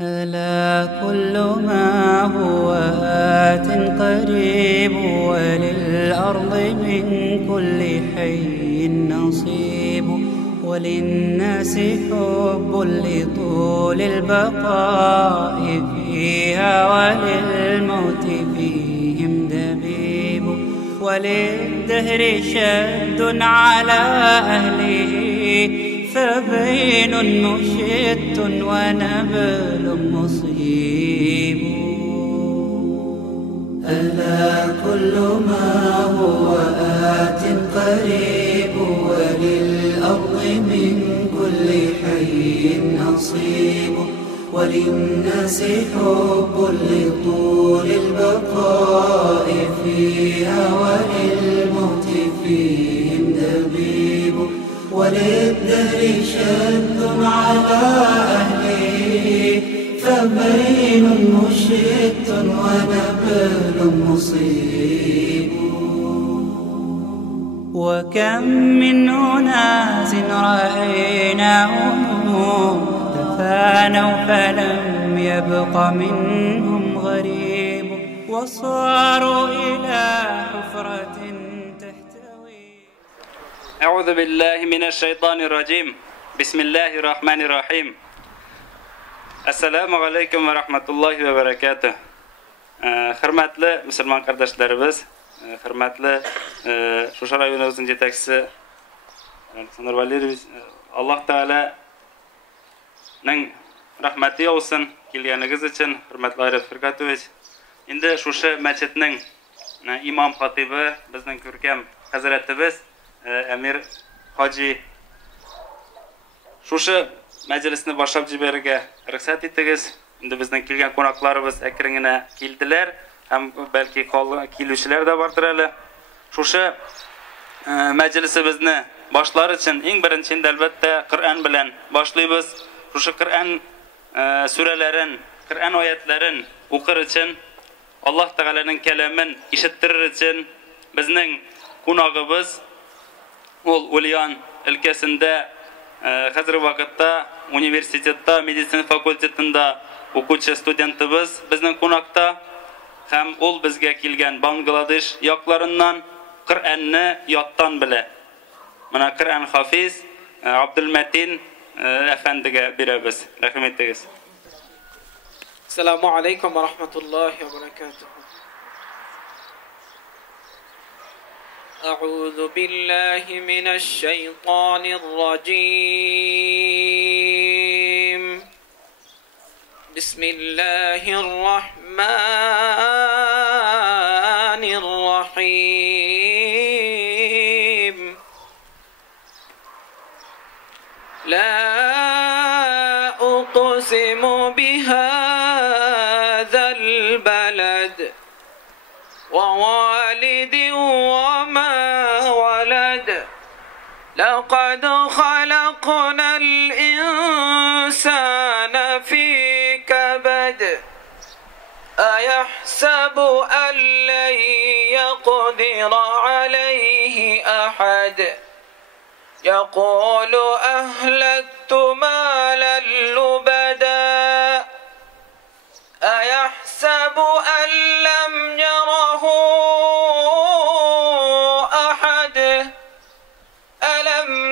ألا كل ما هو آت قريب وللأرض من كل حي نصيب وللناس حب لطول البقاء فيها وللموت فيهم دبيب وللدهر شد على أهله فبين مشت ونبل مصيب ألا كل ما هو آت قريب وللأرض من كل حي نصيب وللناس حب لطول البقاء فيها وللموت فيهم دبيب وللدهر شد على أهله فبين مشت ونبل مصيب وكم من أناس رأيناهم تفانوا فلم يبق منهم غريب وصاروا إلى حفرة أعوذ بالله من الشيطان الرجيم بسم الله الرحمن الرحيم Assalamu alaykum va rahmatullohi va barakatuh. Hurmatli musulmon qardoshlarimiz, hurmatli Shusha rayonimizning yetakchisi Aleksandr Valerievich, Alloh taolaning rahmati olsun kelganingiz uchun, hurmatli Arif Firkatovich. Endi Shusha masjidning imom xatibi bizning ko'rkam hazratimiz Amir Hoji Shusha majlisni boshlab jiberga ruxsat etdingiz. Endi bizning kelgan qo'noqlarimiz akringina keldilar, ham balki keluvchilar da bordir hali. Shusha majlisimizni boshlar uchun eng birinchi albatta Qur'on bilan boshlaymiz. Shusha Qur'on suralarin, Qur'on oyatlarin o'qir uchun, Alloh taolaning kalamin eshittirir uchun bizning qo'nog'imiz ol Uliyon ilkasida hozirgi vaqtda universitetda meditsina fakultetida o'quvchi studentimiz bizning qo'noqda ham ol bizga kelgan Bangladesh yoqlaridan Qur'onni yoddan bile. Mana Qur'on hafiz Abdulmatin afandiga beramiz. Rahmat aytasiz. Assalomu alaykum va rahmatullohi va barakatuh. أعوذ بالله من الشيطان الرجيم بسم الله الرحمن الرحيم لا أقسم بهذا البلد ووالد لقد خلقنا الإنسان في كبد أيحسب أن لن يقدر عليه أحد يقول أهلكت مالا لبدا أيحسب أن لم يره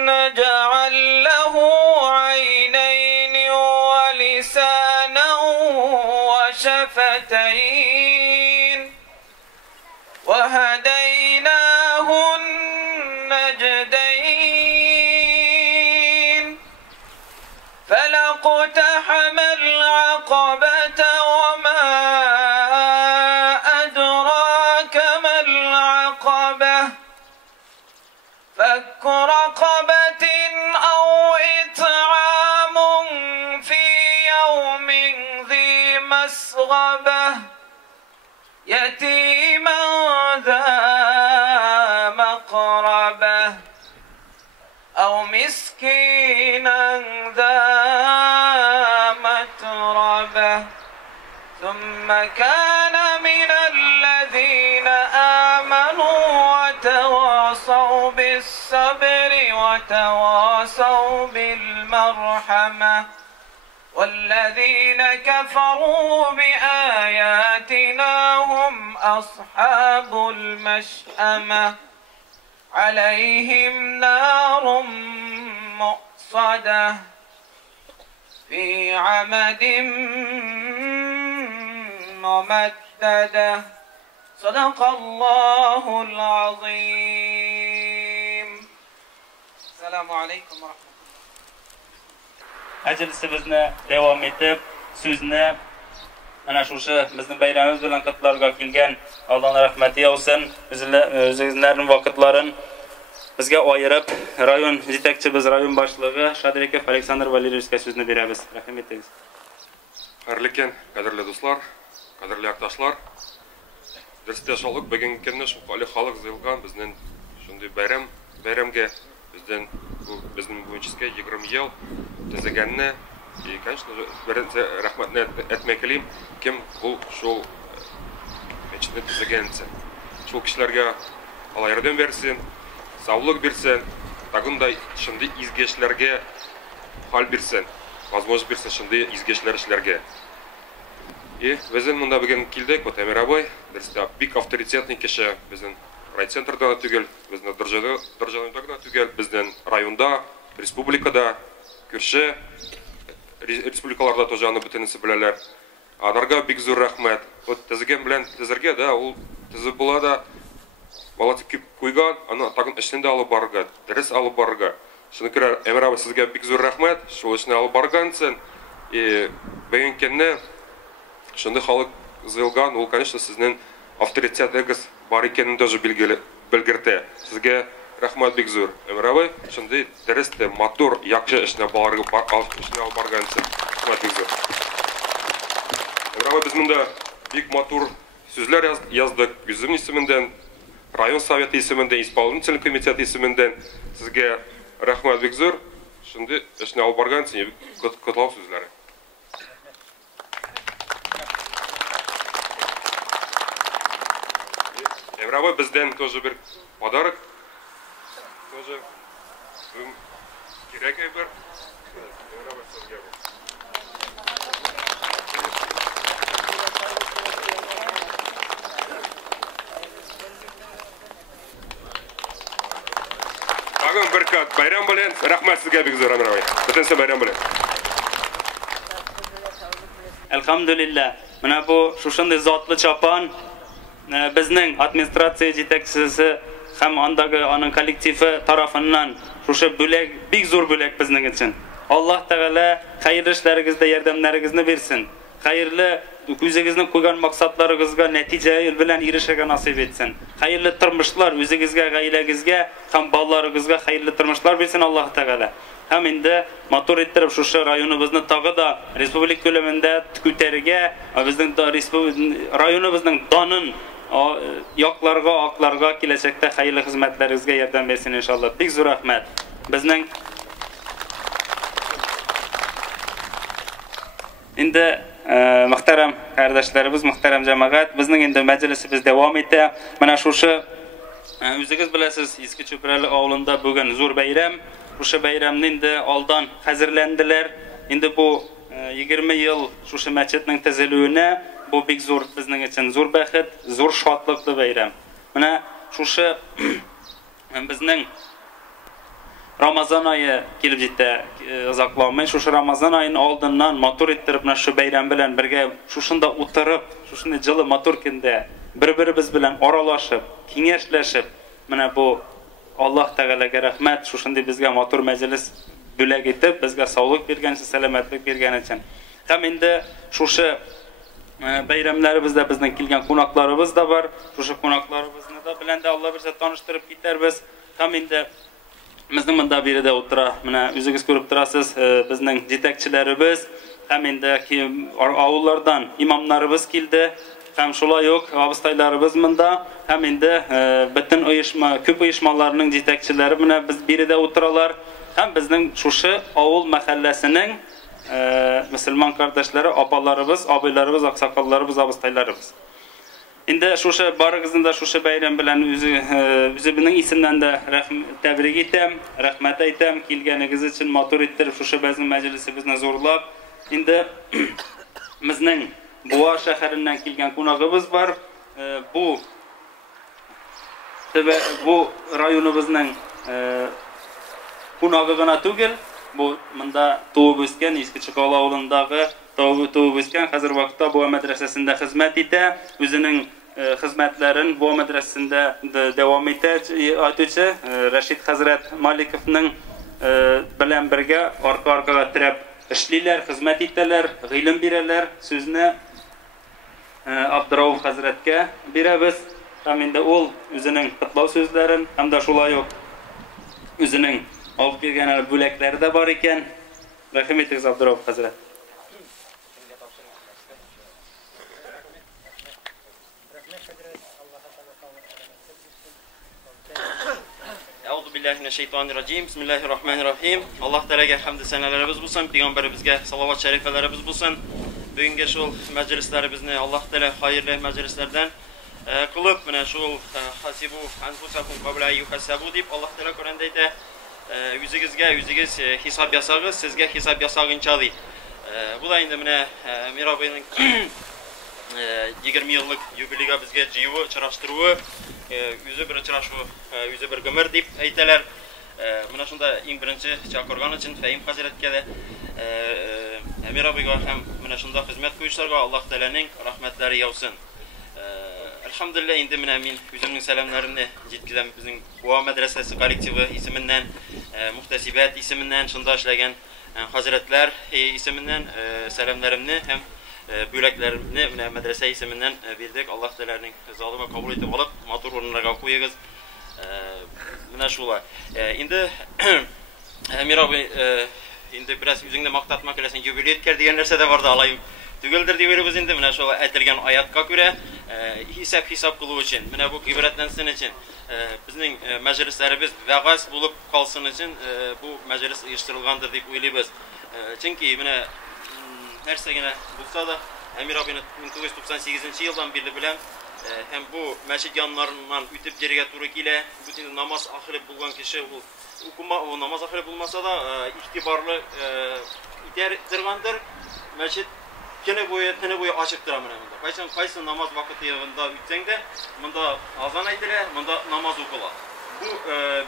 نجعل له عينين ولسانا وشفتين وهديناه النجدين فلاقتحم العقبة وما أدراك ما العقبة فك رقبة أو إطعام في يوم ذي مسغبة يتيما ذا مقربة أو مسكينا ذا متربة ثم كان من الذين آمنوا وتواصوا بالصبر وتواصوا بالمرحمة والذين كفروا بآياتنا هم أصحاب المشأمة عليهم نار مؤصدة في عمد ممددة صدق الله العظيم. السلام عليكم ورحمة الله. Majlisimizni davom etib, so'zni ana shusha bizning bayramimiz bilan qatlarga kelgan Allohning rahmati olsin. O'zingizlarning vaqtlarini bizga ayirib, rayon yetakchimiz, rayon boshlig'i Shadrikov Aleksandr Valerievga so'zni beramiz. Rahmat aytamiz. Xayrli kun, qadrli do'stlar, qadrli yurtdoshlar. Дәрестә шулык бүген көнне шулай халык зыйлган безнең шундый бәйрәмгә безнең буенчаска 20 ел төзегәнне и конечно беренче рәхмәтне әйтмәк килим кем бу шул мәчетне төзегәнче шул кешеләргә Алла ярдәм берсен, саулык берсен, тагындай шундый изгешләргә хал берсен, возможность берсен шундый изгешләр эшләргә. И безнең монда бүген килдек, вот Әмир абай, дәрестә бик авторитетный кеше, безнең райцентрда түгел, безнең дәрҗәләрдә генә түгел, безнең районда, республикада, күрше республикаларда тоже аны бөтенесе беләләр. Аларга бик зур рәхмәт. Вот төзегән белән төзергә дә, ул төзеп була да, балатып күп куйган, аны тагын эшендә алып барырга, дәрес алып барырга. Шуны күрә Әмир абай сезгә бик зур рәхмәт, шул эшне алып баргансың. И бүген көнне шунда халык зыйлган, ул, конечно, сезнең авторитетыгыз бар икәнен даже белгертә. Сезгә рәхмәт бик зур. Әмир абай, шундый дәрестә матур, яхшы эшне барырга алып баргансың. Рәхмәт бик зур. Әмир абай, без монда бик матур сүзләр яздык. Үзем исемендән, район советы исемендән, исполнительный комитет исемендән сезгә рәхмәт бик зур. Шундый эшне алып баргансың, котлау сүзләре. Әмир абай, бездән тоже бер подарок. Тоже кирәк бер. Әмир абай, сезгә бу. Тагын бер кат байрам белән, рәхмәт сезгә бик зур, Әмир абай. Бөтенсе байрам белән. Elhamdülillah. Mana bu şuşunday zatlı çapan bizning administratsiya yetakchisi ham ondagi onun kollektivi tarafından şuşa bölek, big zo'r bölek bizning için. Allah Teala hayırlı ishlaringizda yordamlaringizni bersin. Hayırlı o'zingizni qo'ygan maqsadlaringizga natija bilan erishishga nasib etsin. Hayırlı turmushlar o'zingizga, oilangizga, ham bolalaringizga hayırlı turmushlar bersin Alloh Teala. Ham endi motor ettirib şuşa rayonimizni tag'i da respublika ko'lamida ko'tariga bizning rayonimizning donin yoqlarga, oqlarga kelajakda hayırlı xizmatlaringizga yordam bersin inshaalloh. Big zo'r rahmat. Bizning endi muhtaram qardoshlarimiz, muhtaram jamoat, bizning endi majlisimiz davom etdi. Mana şuşa o'zingiz bilasiz, Eski Cho'pirali ovulida bo'lgan zo'r bayram. O'sha bayramni endi oldin hazırlandilar. Endi bu 20 yil şuşa masjidning tuziluvini bu big zo'r bizning uchun zo'r baxt, zo'r shodlikli bayram. Mana şuşa bizning Ramazan ayı kelib jetdi, uzoqlamay şuşa Ramazan ayının oldindan motor ettirib mana shu bayram bilan birga şuşunda o'tirib, şuşunda jili motor kunda bir-birimiz bilan oralashib, kengashlashib, mana bu Allah Teala'ga rahmat, şuşunda bizga motor majlis bo'lak etib, bizga sog'lik bergan uchun, salomatlik bergan uchun. Ham endi şuşa bayramlarimizda bizning kelgan qo'noqlarimiz da bor. Şuşa qo'noqlarimizni da bilan da Alloh birsa tanishtirib ketarmiz. Ham endi bizning bunda birida o'tira, mana o'zingiz ko'rib turasiz, bizning yetakchilarimiz, ham endi ovullardan imomlarimiz keldi. Ham shulay yo'q, avstaylarimiz bunda, ham endi butun uyushma, ko'p uyushmalarning yetakchilari mana biz birida o'tiralar. Ham bizning şuşa ovul mahallasining musulmon qardoshlari, opalarimiz, abilarimiz, oqsoqollarimiz, avstaylarimiz. Endi şuşa barig'izda şuşa bayram bilan o'zimning isimdan da tabrik etam, rahmat aytam kelganingiz uchun, motor ettirib şuşa bizning majlisimizni zo'rlab, Инде безнең Буа шәһәреннән килгән кунагыбыз бар. Бу районыбызның кунагы гына түгел. Бу монда туып үскән, Иске Чыкал авылындагы туып үскән, хәзер вакытта Буа мәдрәсәсендә хезмәт итә. Үзенең хезмәтләрен Буа мәдрәсәсендә дәвам итүче Рәшид хәзрәт Маликовның белән бергә арка-аркага терәп эшлиләр, хезмәт итәләр, гыйлем бирәләр. Сүзне Абдырауф хәзрәткә бирәбез. Һәм инде ул үзенең котлау сүзләрен, һәм дә шулай ук үзенең алып килгән бүләкләре дә бар икән. Рәхим итегез, Абдырауф хәзрәт. Әûzu billahi mineşşeytanirracim. Bismillahirrahmanirrahim. Allah Teala'ya hamd senelerimiz bulsun, Peygamberimizge salavat şerifelerimiz bulsun. Bugünkü şu meclislerimizni Allah Teala hayırlı meclislerden kılıp mene şu hasibu anfusakum qabla yuhasabu deyip Allah Teala Kur'an'da aytı. Yüzügüz hesap yasağız, sizge hesap yasağınca deyip. Bu da indi mene Mirabay'ın 20 yıllık yubileyga bizge civu çıraştırığı, yüzü bir çıraşı, yüzü bir gömür deyip ayteler. Mene şunda en birinci çakırgan için Fehim Hazretke de Mirabay'ga hem mene şunda hizmet koyuşlarga Allah Teala'nın rahmetleri yavsın. Elhamdülillah indi mene min yüzümün selamlarını yetkizem bizim Boğa Medresesi kolektivi isiminden, Muhtesibat isiminden, şunda işlegen Hazretler isiminden selamlarımını hem böleklerini medrese isiminden bildik. Allah Teala'nın zalime kabul edip alıp matur orunlarga koyuyoruz. Mene şula. Indi Emir abi indi biraz yüzünde maktatmak öylesen jubiley etker diyen nerse de vardı alayım. Tügüldür diyoruz indi mene şula aytilgan ayatga göre hesap kılуу için, mene bu ibretlensin için bizning meclislerimiz vağaz bulup kalsın için bu meclis uyuşturulgandır deyip oylayız. Çünkü mene her sene bulsa da Emir abinin 1998 yıldan beri bilen hem bu meşid yanlarından ütüp geriye turu ile bütün namaz ahire bulgan kişi o namaz ahire bulmasa da ihtibarlı iterdirgandır. Meşid tene boyu açıktır amına bunda. Kaysı namaz vakti yığında ütsen de bunda azan aytile, bunda namaz okula. Bu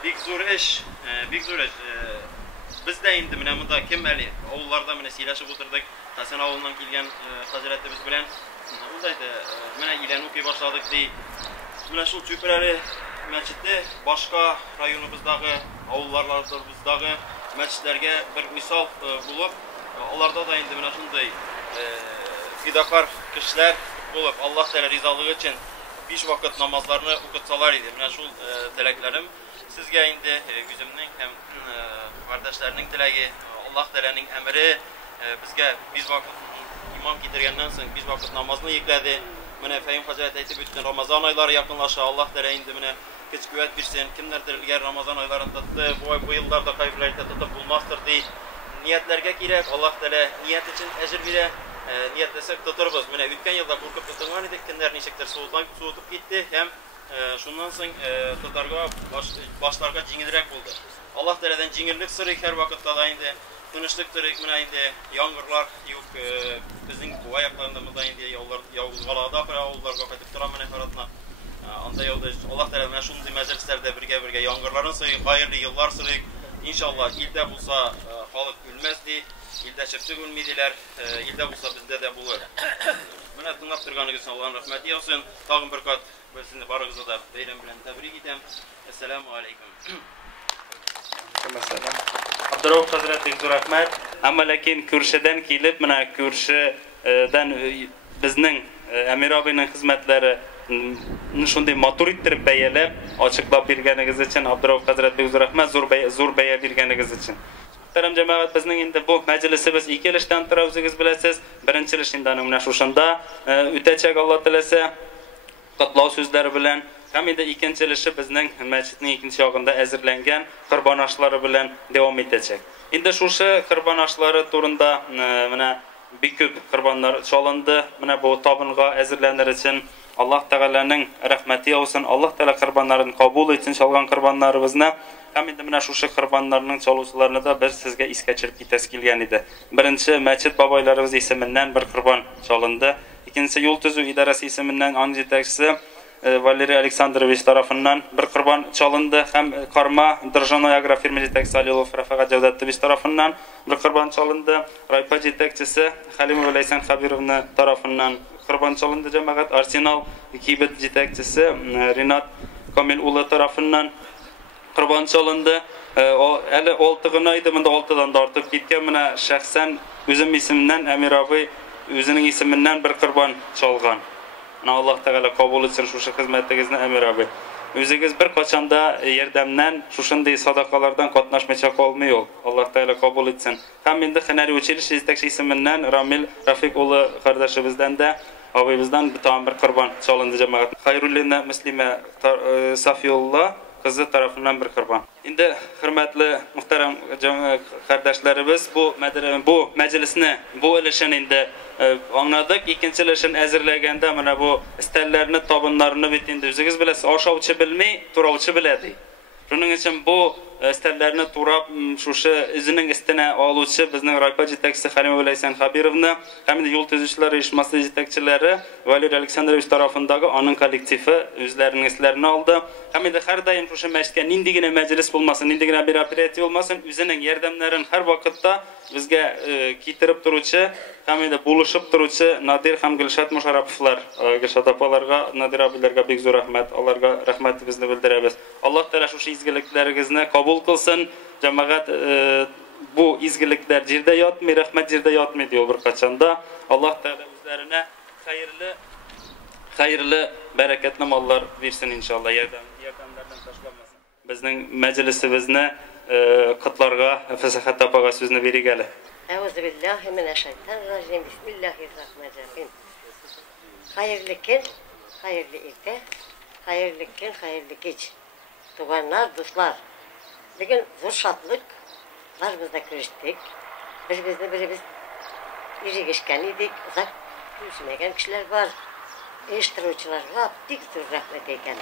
big zor iş. Biz de indi mene bunda kemeli oğullarda mene silaşıp oturduk. Tasen avulundan kelgan Hazretimiz bilen bundaydı. Mene ilen okuy başladık dey. Mene şu Çöpürəli məsciddə başqa rayonumuzdagı, avullarımızdagı məscidlərə bir misal bulup, onlarda da indi mene şunday fidakar kişiler bulup Allah Teala rizalığı için 5 vakit namazlarını okutsalar idi. Mene şu dileklerim sizge indi yüzümün hem kardeşlerinin dileği Allah Teala'nın emri bizge biz vakit imam getirgenden soň biz vakit namazını yükledi. Mene Fehim Hazret aytib ötken Ramazan ayları yakınlaşa. Allah Teala indi mene güç kuvvet versin. Kimlerdir ilgari Ramazan aylarında tuttu, bu yıllarda kayıplarında tutup bulmazdır diye niyetlerge gerek. Allah Teala niyet için ecir bile niyetlesek tuturuz. Mene ötken yılda korkup tutungan idik. Kimler nişekler soğutup gitti. Hem şundan soň tutarga başlarga jеңilrek buldu. Allah Teala'dan jеңillik sırrı her vakitte da indi. Tınışlıktır, indi yağmurlar yok. Bizim bu ayaklarında mıda indi yağmurlarda avullarga qaytib turan mene haratna. Anda yolda Allah Teala mene şunday meclislerde birge yağmurların sırrı, hayırlı yıllar sırrı. İnşallah ilde bulsa halk ölmezdi. İlde çiftlik ölmeydiler. İlde bulsa bizde de bulur. Mene tınlap turganıgız için Allah'ın rahmeti olsun. Tağın bir kat sizin barınızı da beyram bilen tebrik etem. Esselamu aleyküm. Abdurrahman Hazretlik rahmet. Ama lakin Kürşeden kilip mena Kürşeden bizning Emir abinin hizmetleri şunday matur ettirip beyelep açıklap bergenigiz için Abdurrahman Hazretlik rahmet zor beye bergenigiz için. Muhtaram cemaat bizning endi bu majlisimiz ikilishdan turibsiz bilasiz. Birinchilishindan mana shunda o'tachak Alloh tilasa qutlov so'zlari bilan hem de ikincilisi bizning masjidning ikinci yog'ida azirlangan qurbon oshlari bilan davom etacak. Endi shu qurbon oshlari turunda mana bir ko'p qurbonlar chalindi. Mana bu tabinga azirlanar için Allah Teala'nın rahmeti olsun. Allah Teala qurbonlarini qabul etsin. Çalgan qurbonlarimizni Hem indi menä şuşa qurbanlarynyň çalgıçylaryny da bir sizge iskä çirip gitäs kilgen idi. Birinçi mäçit babaylarybız iseminden bir qurban çalındı. İkincisi yol tüzü idaresi iseminden an jetekçisi Valeri Aleksandrovich tarafından bir qurban çalındı. Hem Karma Državnoy agrofirma jetekçisi Alilov Rafagat Javdatovich tarafından bir qurban çalındı. Raypa jetekçisi Halimova Leysan Khabirovna tarafından qurban çalındı. Cemaat Arsenal Kibet jetekçisi Rinat Kamil Ulu tarafından qurban çalındı. O eli 6 aydı, bunda 6'dan da artıp gitken menä şahsen özüm isimden Emir abi özünün isiminden bir qurban çalgan. Allah Teala kabul etsin şuşa hizmetinizni Emir abi. Özünüz bir kaçanda yerdemden şuşunday sadakalardan katnaşmaça kalmıyor. Allah Teala kabul etsin. Hem indi Xenari Uçiliş istekçi isiminden Ramil Rafik ulu kardeşimizden de abimizden bir tane bir qurban çalındı cemaat. Hayrullina Müslime Safiyullah kızı tarafından bir qurban. Indi hürmetli muhterem kardeşlerimiz bu meclisini bu ilişin indi anladık. İkinci ilişin äzirlegende mana bu istellerini tabunlarını bitindi. Özünüz bilesiz aşavçı bilmey, turavçı biledi. Şunun için bu istellerini turap şuşa özünün istine aluvçı bizning Raypa jetekçisi Halimova Leysan Khabirovna hem de yol tüzüçüler uyuşması jetekçileri Valeri Aleksandrovich tarafındagi onun kollektivi özlerinin islerini aldı. Hem de her daim şuşa meclisge nindigine meclis bulmasın, nindigine bir operativ olmasın, özünün yardımlarin her vakitda bizge kitirip turuvchi, hem de buluşup turuvchi Nadir hem Gülşat Musharrapovlar, Gülşat apalarga, Nadir abilerga bek zo'r rahmat, onlarga rahmatimizni bildiramiz. Allah Teala şu izgiliklarınızı kabul kılsın. Cemaat bu izgilikler jirde yatmay, rahmet jirde yatmay diyor bir kaçanda. Allah Teala üzerine hayırlı, bereketli mallar versin inşallah. Yardımlardan taşlanmasın. Bizning meclisimizni qıtlarga, fasahat tapaga sözünü verigeli. Euzubillahimineşşeytanirracim. Bismillahirrahmanirrahim. Hayırlı gün, hayırlı irde, hayırlı gün, hayırlı geç. Tuganlar, dostlar. Bugün zor şatlıklarımızda görüştük. Birimiz yürü geçken idik, uzak görüşmegen kişiler var. Uyuşturucular var, dik zor rahmet eken.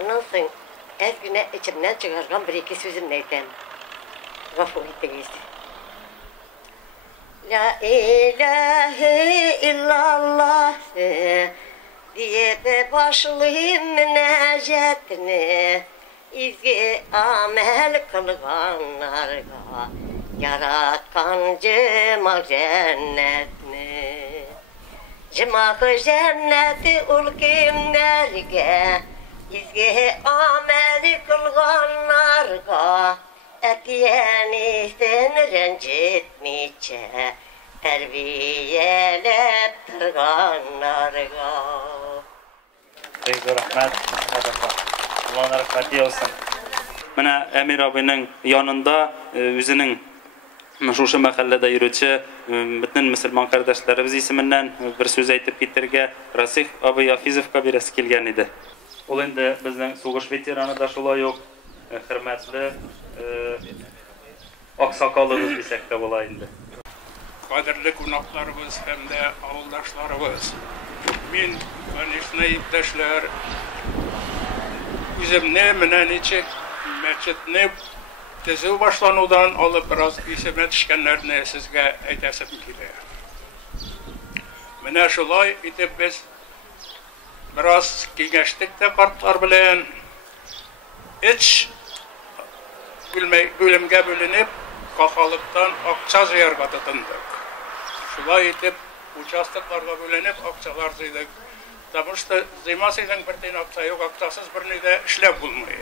Ondan sonra ez güne içimden çıkargan bir iki sözüm neyden. Gafu ettiniz. La ilahe illallah diye de başlayayım münacatını. İzgi amel kılganlarga yaratkan cemal cennetini. Cemahı cenneti ul kimlerge izgi amel kılganlarga etiyenisten rencitmiçe terbiyelep tırganlarga. Bek rahmet. Allah'ın rahmeti olsun. Mana Emir abinin yanında özünün şuşa mahallede yürütçü bütün Müslüman kardeşlerimiz isiminden bir söz aytıp gitirge Rasih abi Yafizovga birisi kelgen idi. Ol endi bizning so'g'ish veterani da şulay yok. Hürmetli aksakalımız desek de bola endi. Kadirli konaklarımız hem de avuldaşlarımız. Men anışna iptaşlar üzümne menen içik meçitni tezü başlanıdan alıp biraz isime düşkenlerini sizge aytasim kiler. Mene şulay itip biz biraz kengeştik de kartlar bilen hiç bölümge bölünüp kafalıktan akça ziyarga tutunduk. Şulay itip участокlarga bölünüp akçalar zıydık. Потому что займасыйдың бірден акча yok, акчасыз біріне де ішлеп болмай.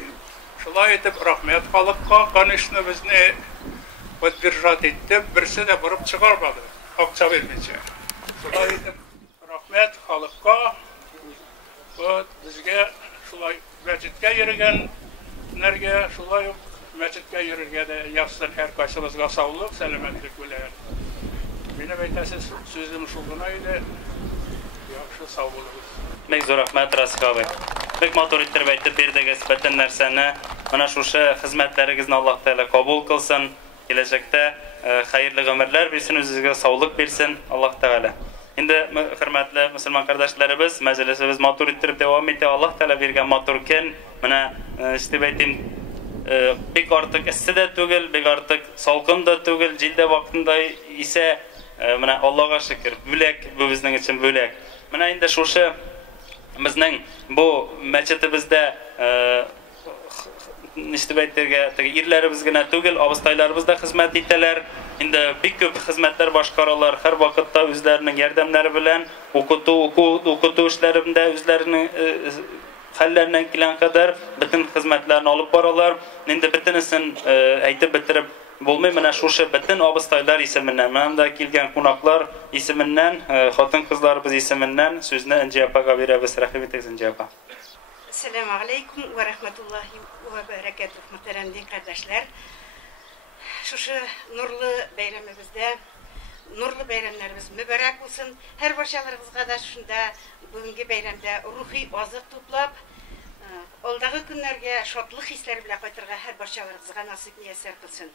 Шулай етіп, рахмет халыққа, конечно, бізді поддержать етіп, бірсі де бұрып шығармады, акча бермейше. Шулай етіп, рахмет халыққа, бізге шулай мәчетке ерігенлерге, шулай мәчетке еріге де яқсын әр қайсымызға саулық, сәлеметлік білер. Benim eytesiz sözüm şulguna ile yaxşı sağ olunuz. Bek zor rahmet Rasih abi. Bek motor ittirib aytib berdiğiniz bütün narsani mana şuşa hizmetleringizni Allah Teala kabul kılsın. Gelecekte hayırlı ömürler versin, özünüzge sağlık versin Allah Teala. Endi hürmetli Müslüman kardeşlerimiz, meclisimiz motor ittirib devam etdi. Allah Teala bergen motorken mana işte aytayım бик артык эссе дә түгел, бик артык салкын да түгел, җилдә вакытында исә менә Аллага шөкер, бүләк бу безнең өчен бүләк. Менә инде шушы безнең бу мәчетебездә ничтибәйтергә ирләребез генә түгел, абыстайларыбыз да хезмәт итәләр. Инде бик күп хезмәтләр башкаралар. Һәр вакытта үзләренең ярдәмнәре белән укыту эшләрендә үзләренең хәлләреннән килгән кадәр бөтен хезмәтләрне алып баралар. Инде бөтенесен әйтеп бетереп булмый. Менә шушы бөтен абыстайлар исеменнән, менә да килгән кунаклар исеменнән, хатын-кызларыбыз исеменнән сүзне Энҗи апага бирәбез. Рәхим итегез, Энҗи апа. Assalamu alaikum ve rahmetullahi ve berekatuhu muhterem kardeşler. Şuşu nurlu bayramımızda, nurlu bayramlarımız mübarek olsun. Her başarılarımızga da şunda bugünkü bayramda ruhi azık toplap, oldağı günlerge şatlık hisleri bile kaytırga her başarılarımızga nasip müyesser kılsın.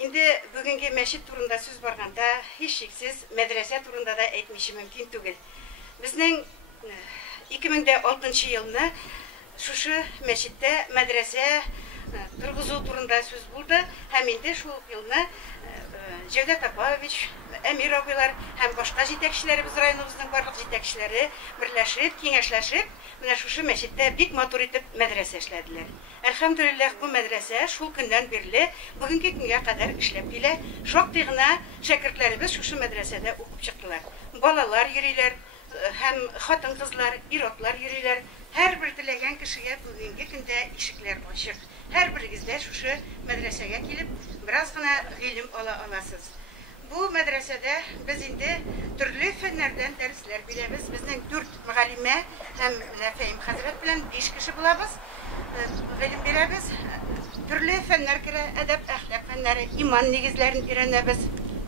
Şimdi bugünkü meşit turunda söz barganda hiç şeksiz medrese turunda da etmişim mümkün değil. Bizning 2006 yılını şuşu meşitte medrese turguzu turunda söz buldu. Hem indi şu yılını Cevdet Apaviç, Emir abiler hem başka yetekçilerimiz rayonumuzun barlık yetekçileri birleşip, kengeşleşip менә şuşu meşitte bik matur etip medrese işlediler. Elhamdülillah bu medrese şu günden birli bugünkü güne kadar işlep kile. Şoktay gına şagirdlerimiz şuşu medresede okup çıktılar. Balalar yürüyorlar, hem hatın kızlar, irotlar yürüyorlar. Her bir dilegen kişiye bugünkü günde işikler açık. Her birinizde şuşu medreseye gelip biraz gına ilim alasız. Bu medresede biz indi türlü fenlerden dersler bilemiz. Bizden 4 müallime hem Fehim Hazret bilen 5 kişi bulabız. Ilim bilemiz. Türlü fenler kire edep, ahlak fenleri, iman negizlerini öğrenemiz.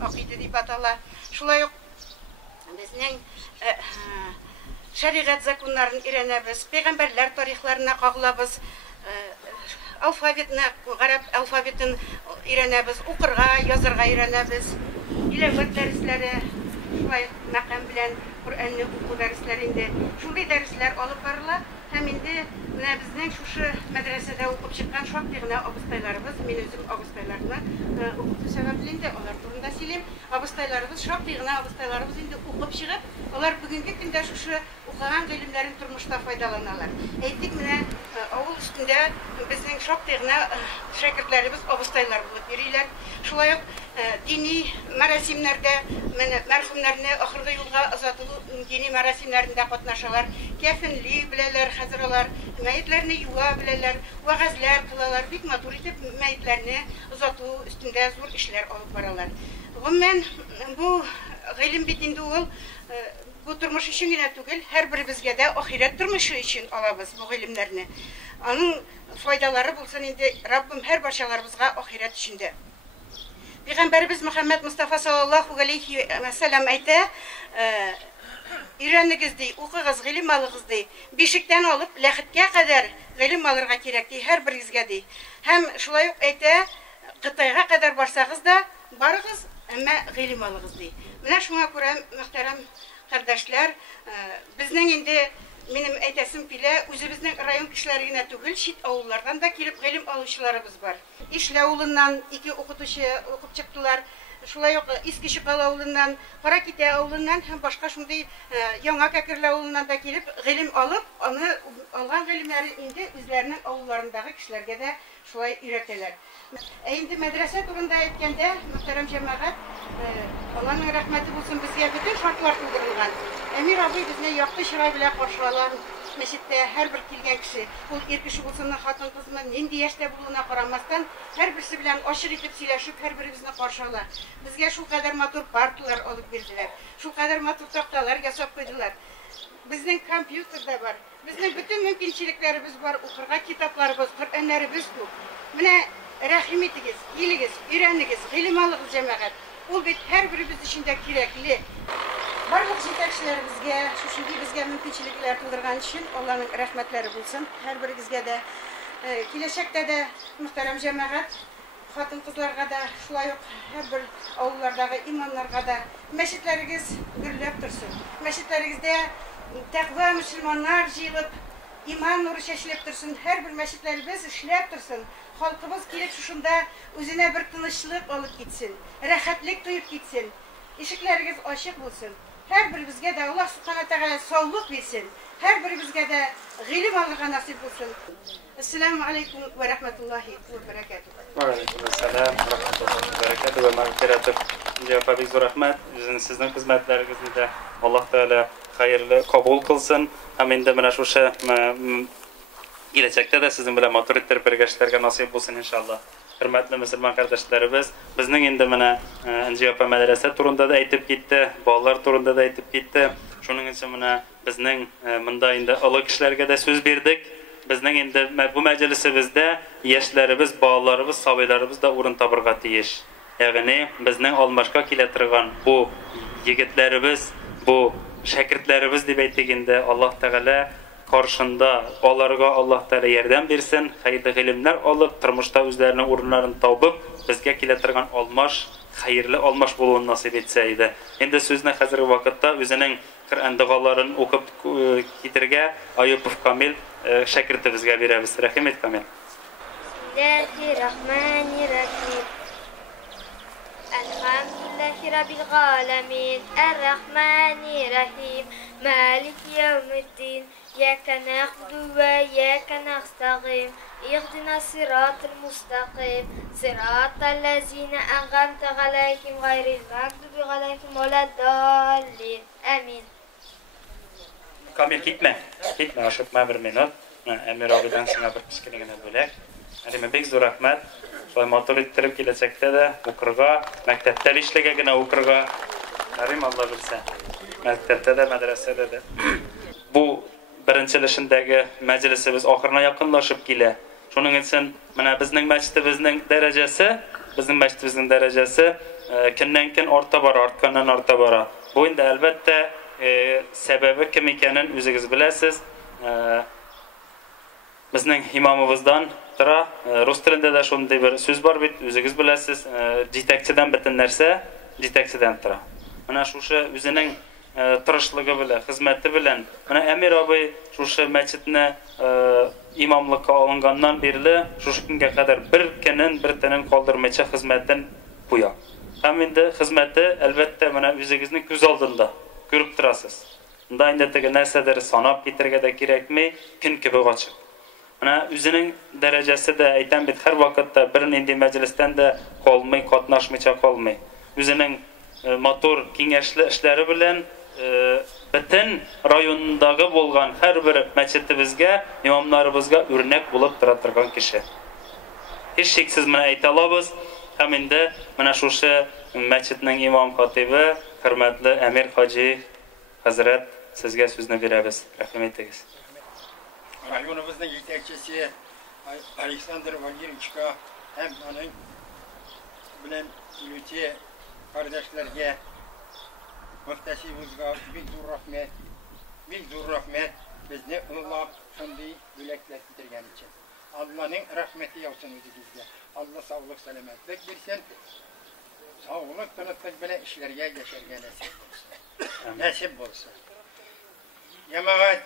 Akide deyip atalar. Şulay yok. Bizden şeriat zakonlarını öğrenemiz. Peygamberler tarihlerine kağılabız. Alfabetini, Arap alfabetini öğrenemiz. Okurga, yazırga öğrenemiz. İlavet dersleri, şulay makam bilen Kur'an'ı oku derslerinde şulay dersler alıp barılar. Hem indi bizden şuşu medresede okup çıkan çok birine abıstaylarımız, men özüm abıstaylarına okuduğu sebepliyim de onlar turunda sileyim. Abıstaylarımız çok birine abıstaylarımız indi okup çıkıp, onlar bugünkü günde şuşu okuyan ilimlerin turmuşta faydalanırlar. Ettik mine avul üstünde bizden çok birine şagirdlerimiz abıstaylar bulup yürüyorlar. Şulay yok dini merasimlerde merhumlarını ahırda yolga uzatılı dini merasimlerinde katnaşalar. Kefenli bileler, hazırlar, meyitlerini yuva bileler, vaazlar kılalar, bik matur edip meyitlerini uzatı üstünde zor işler alıp baralar. Ben bu ilim bitinde ol, bu turmuş için yine tügül, her birimizge de ahiret turmuşu için alabız bu ilimlerini. Onun faydaları bulsun indi Rabbim her başalarımızga ahiret içinde. Peygamberimiz Muhammed Mustafa sallallahu aleyhi ve sellem ayta İran'ınız dey, okuyunuz, ilim alınız dey. Beşikten alıp lahitke kadar ilim alırga gerek dey, her birinizge dey. Hem şulay yok ayta, Kıtayga kadar barsanız da barınız ama ilim alınız dey. Mene şuna göre muhterem kardeşler, bizden indi benim aytasım bile özümüzün rayon kişilerine tügül, şit avullardan da gelip ilim alışlarımız var. İşle avulundan 2 okutuşu okup çıktılar. Şulay yok, İskişik avulundan, Karakite avulundan, hem başka şunday Yanak Akirli avulundan da gelip ilim alıp, onu algan ilimleri indi üzerinin avullarındaki kişilerge de şulay üreteler. Şimdi medrese turunda etkende, muhterem cemaat, Allah'ın rahmeti bulsun bizge bütün şartlar kıldırılgan. Emir abi bizne yaktı şıray bile karşılayan meşitte her bir kilgen kişi, bu er kişi bulsun, hatun kızımın nindi yaşta buluna karamastan, her birisi bilen aşırı edip sileşip her birimizine karşılar. Bizge şu kadar matur partiler alıp verdiler, şu kadar matur taktalar yasap koydular. Bizden kompüterde var, bizden bütün mümkünçiliklerimiz var, okurga kitaplarımız, Kur'anlarımız yok. Mine rahim etiniz, iyiliğiniz, öğreniniz, ilim alınız cemaat. O bit her birimiz içinde gerekli. Barlık yetekçilerimizge, şu şimdi bizge mümkünçilikler kıldırgan için Allah'ın rahmetleri bulsun. Her birimizge de, gelecekte de muhterem cemaat, hatun kızlarga da, şulay yok, her bir avullardaki imamlarga da meşitleriniz gürlep dursun. Meşitlerinizde takva Müslümanlar jıyılıp, iman nuru şeşilip dursun, her bir meşitlerimiz işlep dursun. halkımız gelip şunda özüne bir tınışlık alıp gitsin. Rahatlık duyup gitsin. İşikleriniz açık olsun. Her birimizge de Allah subhanahu teala sağlık versin. Her birimizge de ilim alırga nasip olsun. Esselamu aleyküm ve rahmetullahi ve berekatuhu. Aleykümselam ve rahmetullahi ve berekatuhu ve mağfiretü. Cevap Bey rahmet. Sizin hizmetlerinizi de Allah Teala hayırlı kabul kılsın. Hemen de bana şu gelecekte de sizin bilen maturitler birleştirge nasip olsun inşallah. Hürmetli Müslüman kardeşlerimiz, bizning endi mana NGOP medrese turunda da aytib ketdi, bolalar turunda da aytib ketdi. Shuning uchun mana bizning bunda endi iliq kishilarga da so'z berdik. Bizning endi bu majlisimizda yoshlarimiz, bolalarimiz, sabilarimiz da o'rin topirga tegish. Ya'ni bizning almashqa keltirgan bu yigitlarimiz, bu shogirdlarimiz deb aytganda Alloh taolo karşında onlarga Allah Teala yardım versin, hayırlı ilimler alıp, turmuşda özlerine orunlarını tavıp, bizge keltirgan almaş, hayırlı almaş bulun nasip etseydi. Endi sözüne hazır vakitte özünün Kur'an-ı okup getirge Ayupov Kamil şakirti bizge veririz. Rahmet Kamil. Bismillahirrahmanirrahim. Elhamdülillahi Rabbil alemin. Errahmanirrahim. Malik yevmiddin. إياك نعبد وإياك نستقيم اهدنا الصراط المستقيم صراط الذين أنعمت عليهم غير المغضوب عليهم ولا الضالين آمين. Kamil gitme. Gitme aşıtma bir minut. Emir abiden sana bir kişiliğine bölek. Elime bek zor rahmet. Şöyle motor ettirip gelecekte de okurga, mektepte işlege gene okurga. Karim Allah bilse. Mektepte de medresede de. Bu birinchilisindagi majlisimiz oxirina yaqinlashib keldi. Shuning uchun mana bizning masjidimizning darajasi kundan-kun ortgandan orta bora. Bu endi albatta sababi kim ekanini o'zingiz bilasiz. Bizning imomimizdan tura rus tilida da shunday bir so'z bor bit, o'zingiz bilasiz. Jetakchidan bitin narsa jetakchidan tura. Mana shu o'zining turishlığı bilen, hizmeti bilen. Mana Emir abi şu mescidine imamlıkka alıngandan beri şu günge kadar bir tenen kaldırmaça hizmetten buya. Hem indi hizmeti elbette mana özünüzün göz aldığında görüp turasız. Bunda indetege narsaları sanap getirge de kerakmi, gün gibi açık. Mana özünün derecesi de aytan bit her vakitte bir indi meclisten de kalmay, katnaşmaça kalmay. Özünün motor kengeşli işleri bilen bütün rayonundagi bolgan her bir mescidimizge, imamlarımızga örnek bulup turadigan kişi. Hiç şeksiz mana ayta olamiz. Hem endi mana shu mescidning imom xatibi, hurmatli Emir Hoji Hazrat, sizga so'zni beramiz. Rahmat etingiz. Rayonimizning yetakchisi Aleksandr Valerichga hem onun bilen ülke kardeşlerge muhtasibimizga bir zur rahmet bizni ululab şunday dilekler getirgen için. Allah'ın rahmeti yolsun özünüzge. Allah sağlık selametlik versin. Sağlık tanıtlık bile işlerge geçergen nasip olsun. Cemaat,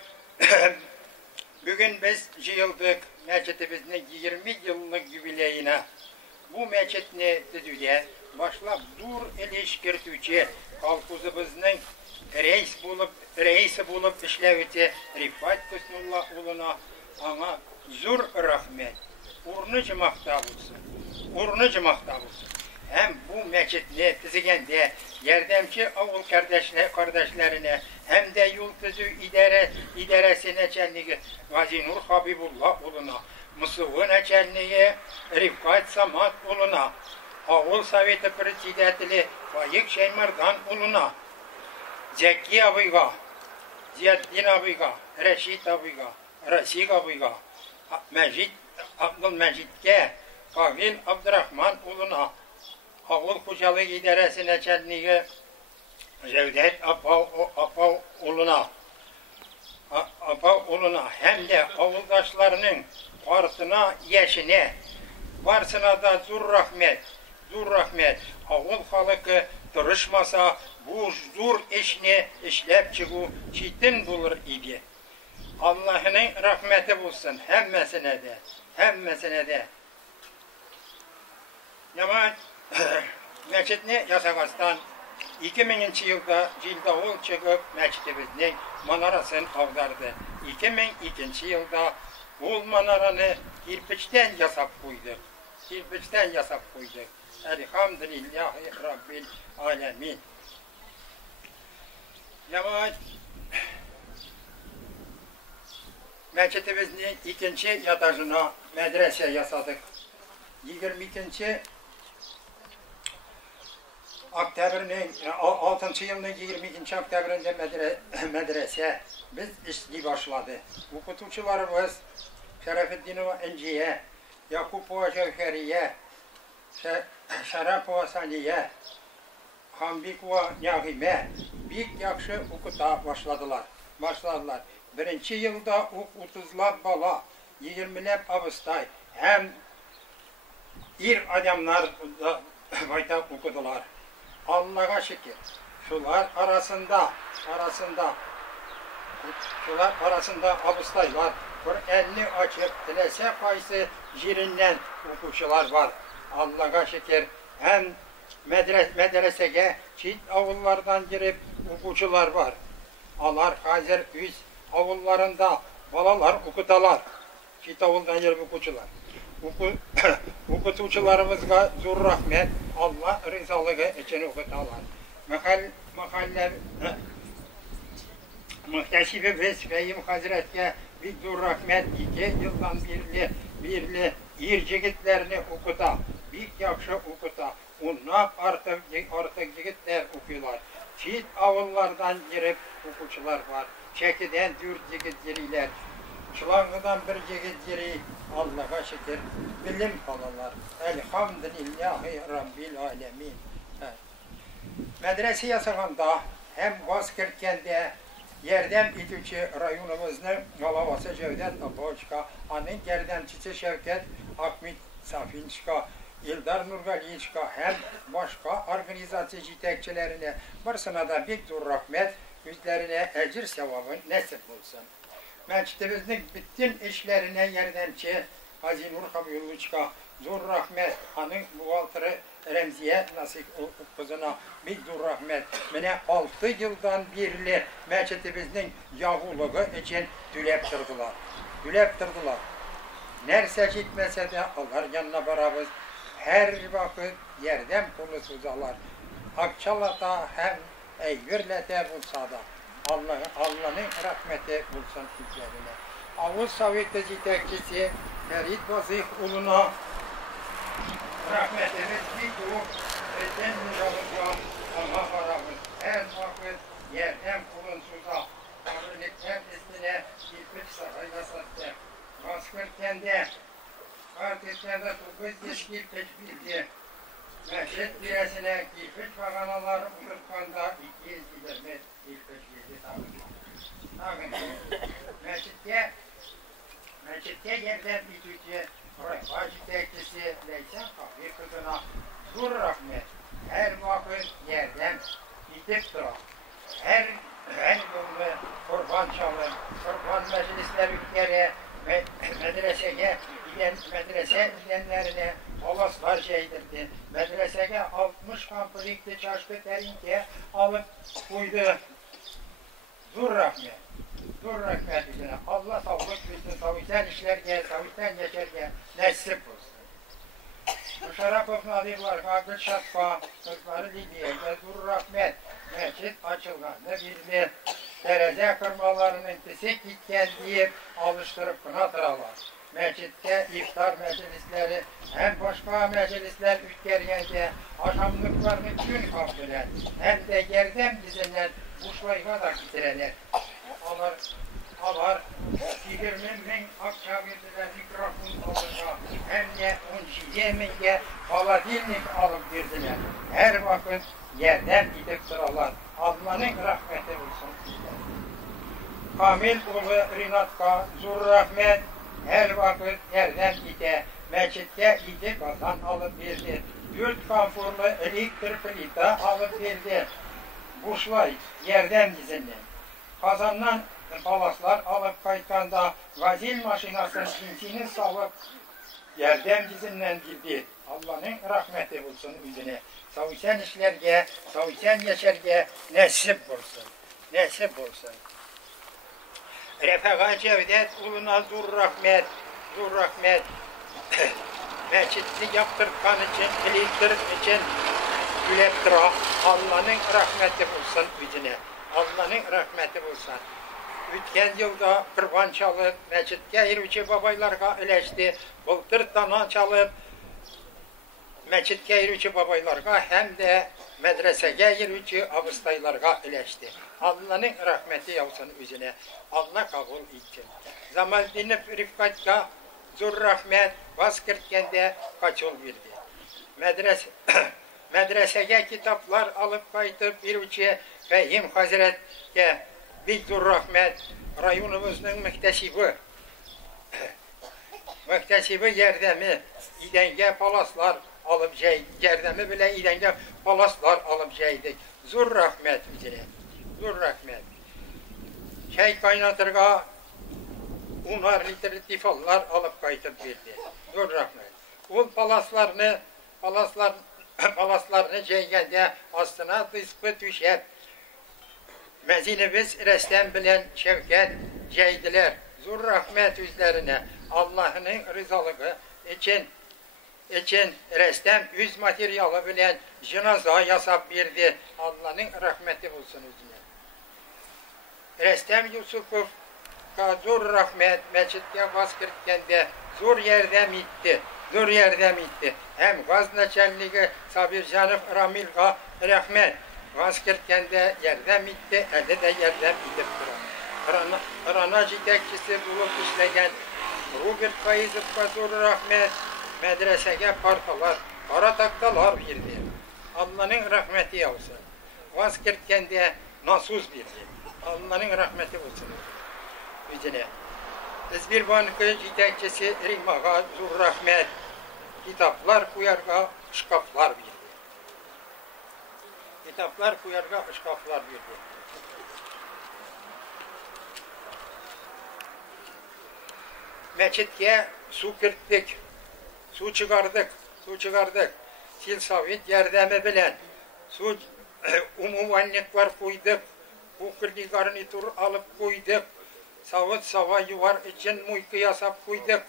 bugün biz yıldık mescidimizin 20 yıllık jubileyine. Bu mescidini düzüde başlap dur ilişkirtüçü kalkuzumuzun reisi bulup işleviti Rifat Hüsnullah uluna ana zur rahmet. Urnucu maktab olsun. Hem bu mescidini tizigende yardımcı avul kardeşlerine hem de yol tüzü idaresine çenliği Gazi Nur Habibullah uluna Mısıvı neçenliği Rifat Samat uluna Avul Sovyeti Председатели Vayık Şeymardan uluna Zeki abıyga, Ziyaddin abıyga, Reşit abıyga, Rasik abıyga, Abdülmecit'ke, Kavil Abdurrahman uluna Avul Kucalığı İdaresine çenliği Cevdet Apav uluna hem de avuldaşlarının varsına yeşine varsına da zur rahmet avul halkı tırışmasa bu zur işini işlep çıkı çitin bulur idi. Allah'ın rahmeti bulsun hemmesine de Yaman meçetini yasakastan 2000 yılda Cildavul çıkıp meçetimizin manarasını avdardı. 2002 yılda bu manaranı kirpiçten yasap koyduk. Kirpiçten yasap koyduk. Elhamdülillahi Rabbil alemin. Yaman meçetimizin ikinci yatağına medrese yasadık. 22. Oktyabır'ın 6. yılının 22. oktyabırında medrese biz işli başladı. Okutucularımız Şerefeddinova Enciye, Yakupova Cevheriye, Şarapova Saniye, Hambikova Nagime bir yakşı okuta başladılar. Birinci yılda 30'lar bala, 20'ler abıstay, hem adamlar da baytak okudular. Allah'a şükür. Şular arasında abıstaylar. Kur'an'ı açıp dilese kaysı jirinden okuşular var. Allah'a şükür. Hem medreseye çift avullardan girip okucular var. Onlar hazır üç avullarında balalar okudalar. Çift avuldan girip okucular. Okutucularımızga zor rahmet, Allah rızalığı için okutalar. Mahalle muhtesibi Vesfeyim Hazret'e bir zor rahmet 2 yıldan birli yigitlerini okuta, bir yakşı okuta. Onlar artık yigitler okuyorlar. Çift avullardan girip okucular var. Çekiden 4 yigitler. Çılangıdan bir yigitleri Allah'a şükür bilim alırlar. Elhamdülillahi Rabbil alemin. Medrese yasağında hem Vazkirken'de yerden itici rayonumuzun galavası Cevdet Aboçka, anın yerdemçisi Şevket Akmit Safinçka, İldar Nurgaliçka hem başka organizasyon yetekçilerine birisine de bir dur rahmet, yüzlerine ecir sevabı nasip olsun. Meçhidimizin bütün işlerine yerdemçi Hazinur Hamyuluçka, Zur Rahmet, hanın buğaltırı Remziye nasip kızına bir dur rahmet. Mene 6 yıldan birli meçhidimizin yahuluğu için düleptirdiler. Nerse gitmese de Allah yanına beraber her vakit yerden pulu suzalar. Akçalata hem Eygürlete bulsa da Allah'ın rahmeti bulsun üzerine. Avuz Sovyeti yetekçisi Ferit Vazih Ulu'na rahmetimiz bir doğup eden mücadele ama varamız her vakit yerden bulunsuza kabirlikten üstüne kirpiç sarayla sattı. Baskırken'de Kardeşler'de 9 kirpiç bildi. Meşret biresine kirpiç baganalar unutmanda 200 kilometre kirpiç bildi Meçhitte yerden itici Rehbaş tekçisi Leysen Kahve kızına Zur Rahmet her vakit yerden itip durar. Her yolu kurban çalır, kurban meclisler ülkere medreseye medrese izleyenlerine olaslar şeydirdi. Medreseye 60 kampilikli çaşkı terinke alıp koydu. Zur rahmet yüzüne. Allah sağlık versin, sağlıktan işlerge, sağlıktan geçerge nasip olsun. Şarapov Nadir var, Gül Şatfa, kızları Lidiye, Zur rahmet, meçhid açılganı birli, tereze kırmalarının pisik gitken deyip alıştırıp kınatıralar. Meçhitte iftar meclisleri hem başka meclisler ütkergence akşamlıklarını gün kaptılar. Hem de yerden dizilen kuşlayga da getirirler. Alar 20 bin akşamiyetiler mikrofon alırlar. Hem de 17 binge paladinlik alıp girdiler. Her vakit yerden gidip sıralar. Allah'ın rahmeti olsun. Kamil oğlu Rinatka, Zur Rahmet her vakit yerden gide. Meçhitte gidip kazan alıp girdi. 4 kanfurlu elektrik plita alıp girdi. Kuşlar yerden dizinli. Kazandan palaslar alıp kayıtkanda gazil maşinasının cinsini salıp yardımcısından bildi. Allah'ın rahmeti olsun üzerine. Savuşan işlerge, savuşan yaşarge nasip olsun. Nasip olsun. Refeka Cevdet uluna zur rahmet. Meçitli yaptırkan için, elektrik için güleptira. Allah'ın rahmeti olsun üzerine. Allah'ın rahmeti olsun. Ötken yılda kırban çalıp, meçitke yürüyüşü babaylarga eleşti. Bultır dana çalıp, meçitke yürüyüşü babaylarga hem de medresege yürüyüşü abıstaylarga eleşti. Allah'ın rahmeti olsun üzerine. Allah kabul etsin. Zaman dinip Rifkat'ka zur rahmet vazkırtkende kaç yol verdi. Medresege kitaplar alıp kaytıp yürüyüşü Fehim Hazret'ke Bildur Rahmet rayonumuzun müktesibi yerdemi idenge palaslar alıp yerdemi bile idenge palaslar alıp şeydik. Zur rahmet üzere. Zur rahmet. Çay kaynatırga 10 litre tifallar alıp kaytıp verdi. Zur rahmet. O palaslarını ceygende astına dıskı düşep Mezinimiz Restem bilen Şevket ceydiler. Zur rahmet üzerine Allah'ın rızalığı için Restem yüz materyali bilen cenaza yasap verdi. Allah'ın rahmeti olsun üzerine. Restem Yusufov zur rahmet meçitte baskırtkende zur yerdem itti. Zur yerdem itti. Hem gaznaçenliği Sabircanov Ramilga rahmet. Vaskirtkende yerdem itti, elde de yerdem idip duran. Rana citekçisi bulup işlegen Robert Fayizov'a zur rahmet medresege partalar, kara taktalar verdi. Allah'ın rahmeti olsun. Vaskirtkende nasus verdi. Allah'ın rahmeti olsun. Üzerine. İzmir Bankı citekçisi Rimaga zur rahmet kitaplar kuyarga şkaflar verdi. Kitaplar kuyarga ışkaflar verdi. Meçitke su kırttık, su çıkardık. Silsavit yerdemi bilen, su umumanlıklar koyduk, bu kırdı garnitur alıp koyduk, savut sava yuvar için muykı yasap koyduk.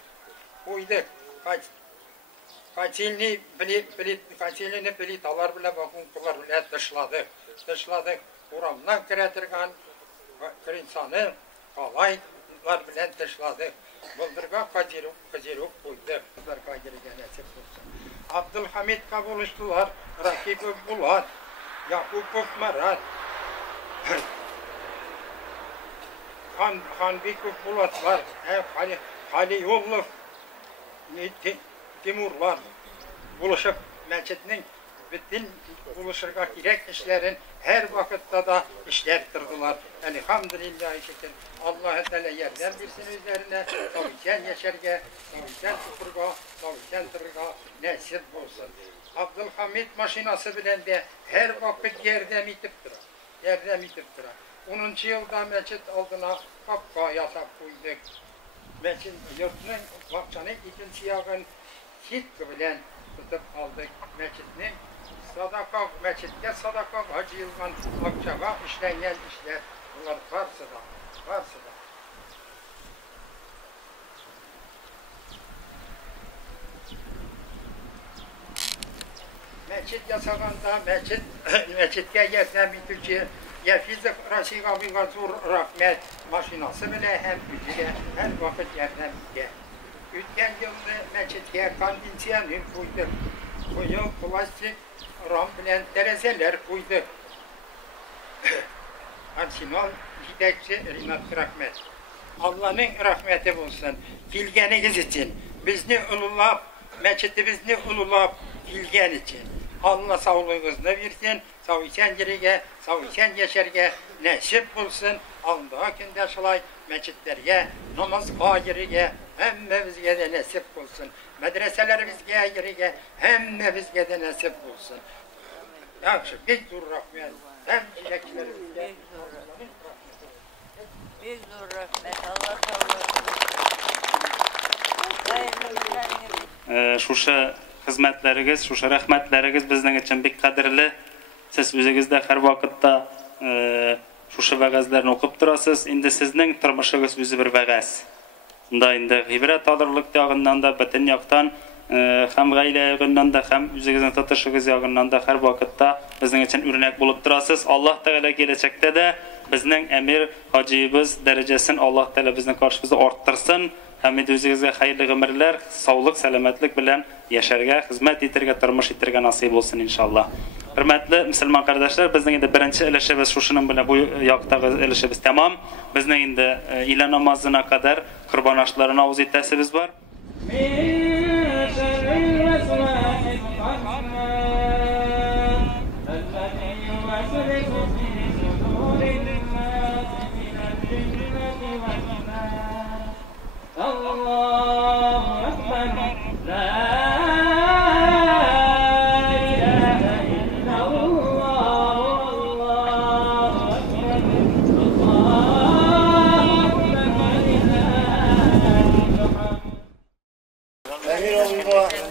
Kaçilini bilitalar bile vakumkular bile dışladık. Uramdan kiretirgan insanı kalaylar bile dışladık. Bıldırga kaciruk koyduk. Abdülhamid kabuluştular, Rakip Bulat, Yakupov Marat, Hanbikov Bulatlar, Haliyullov, Timurlar buluşup meçetinin bütün buluşurga gerek işlerin her vakitte da işlettirdiler. Elhamdülillahi şükür. Allah-u Teala yerden birsin üzerine savuşan yaşarga, savuşan tuturga, savuşan tırga nasip olsun. Abdülhamid maşinası bilen de her vakit yerden itip durar. 10. yılda meçet aldına kapka yasap koyduk. Meçet yurtının vakçanı ikinci yağın hit bilen tutup aldık meçetini. Meçetke sadaka acıyılgan akçaga işlengen işler. Bunlar varsa da. Meçet yasaganda meçetke yerden bitirci Fizik Raşik abiga zur rahmet maşinası bile hem gücüyle her vakit yerden bitti. Ütken yılda meçetke kondisyoner koyduk. Koyu plastik ram bilen terezeler koyduk. Ansinol gidekçi Rinat rahmet. Allah'ın rahmeti olsun. Bilgeniz için. Bizni ululap, meçetimizni ululap bilgen için. Allah sağlığınızı versin. Savuşan yerige, savuşan yaşarga nasip bulsun. Aldığı günde şılay meçitlerge, namaz kayırige, hemmemizge de nasip bulsun. Medreselerimizge yerige, hemmemizge de nasip bulsun. Yakşı, bizdur rahmet. Hem dilekçilerimizge. Bizdur rahmet. Allah sağlığı. Hayırlı günler. şuşa hizmetleriniz, şuşa rahmetleriniz bizning için bek qadrli. Siz o'zingizda har vaqtda şuşa va'zlarni o'qib turasiz. Endi sizning turmushingiz o'zi bir va'z. Unda endi ibrat olirlik yog'idan da butun yoqdan ham g'ayla yog'idan da ham o'zingizning tutishingiz yog'idan da har vaqtda bizning uchun o'rnak bo'lib turasiz. Alloh taolo kelajakda da bizning amir hojimiz darajasini Alloh taolo bizning qarshimizda orttirsin. Hamid o'zingizga xayrli umrlar, sog'lik, salomatlik bilan yasharga, xizmat etirga, turmush etirga nasib bo'lsin inshaalloh. Hurmatli musulmon qardoshlar, bizning endi birinchi ilishimiz shuning bilan bu yoqdagi ilishimiz tamom. Bizning endi ila namozina qadar qurbon oshlarini ovoz etasimiz bor.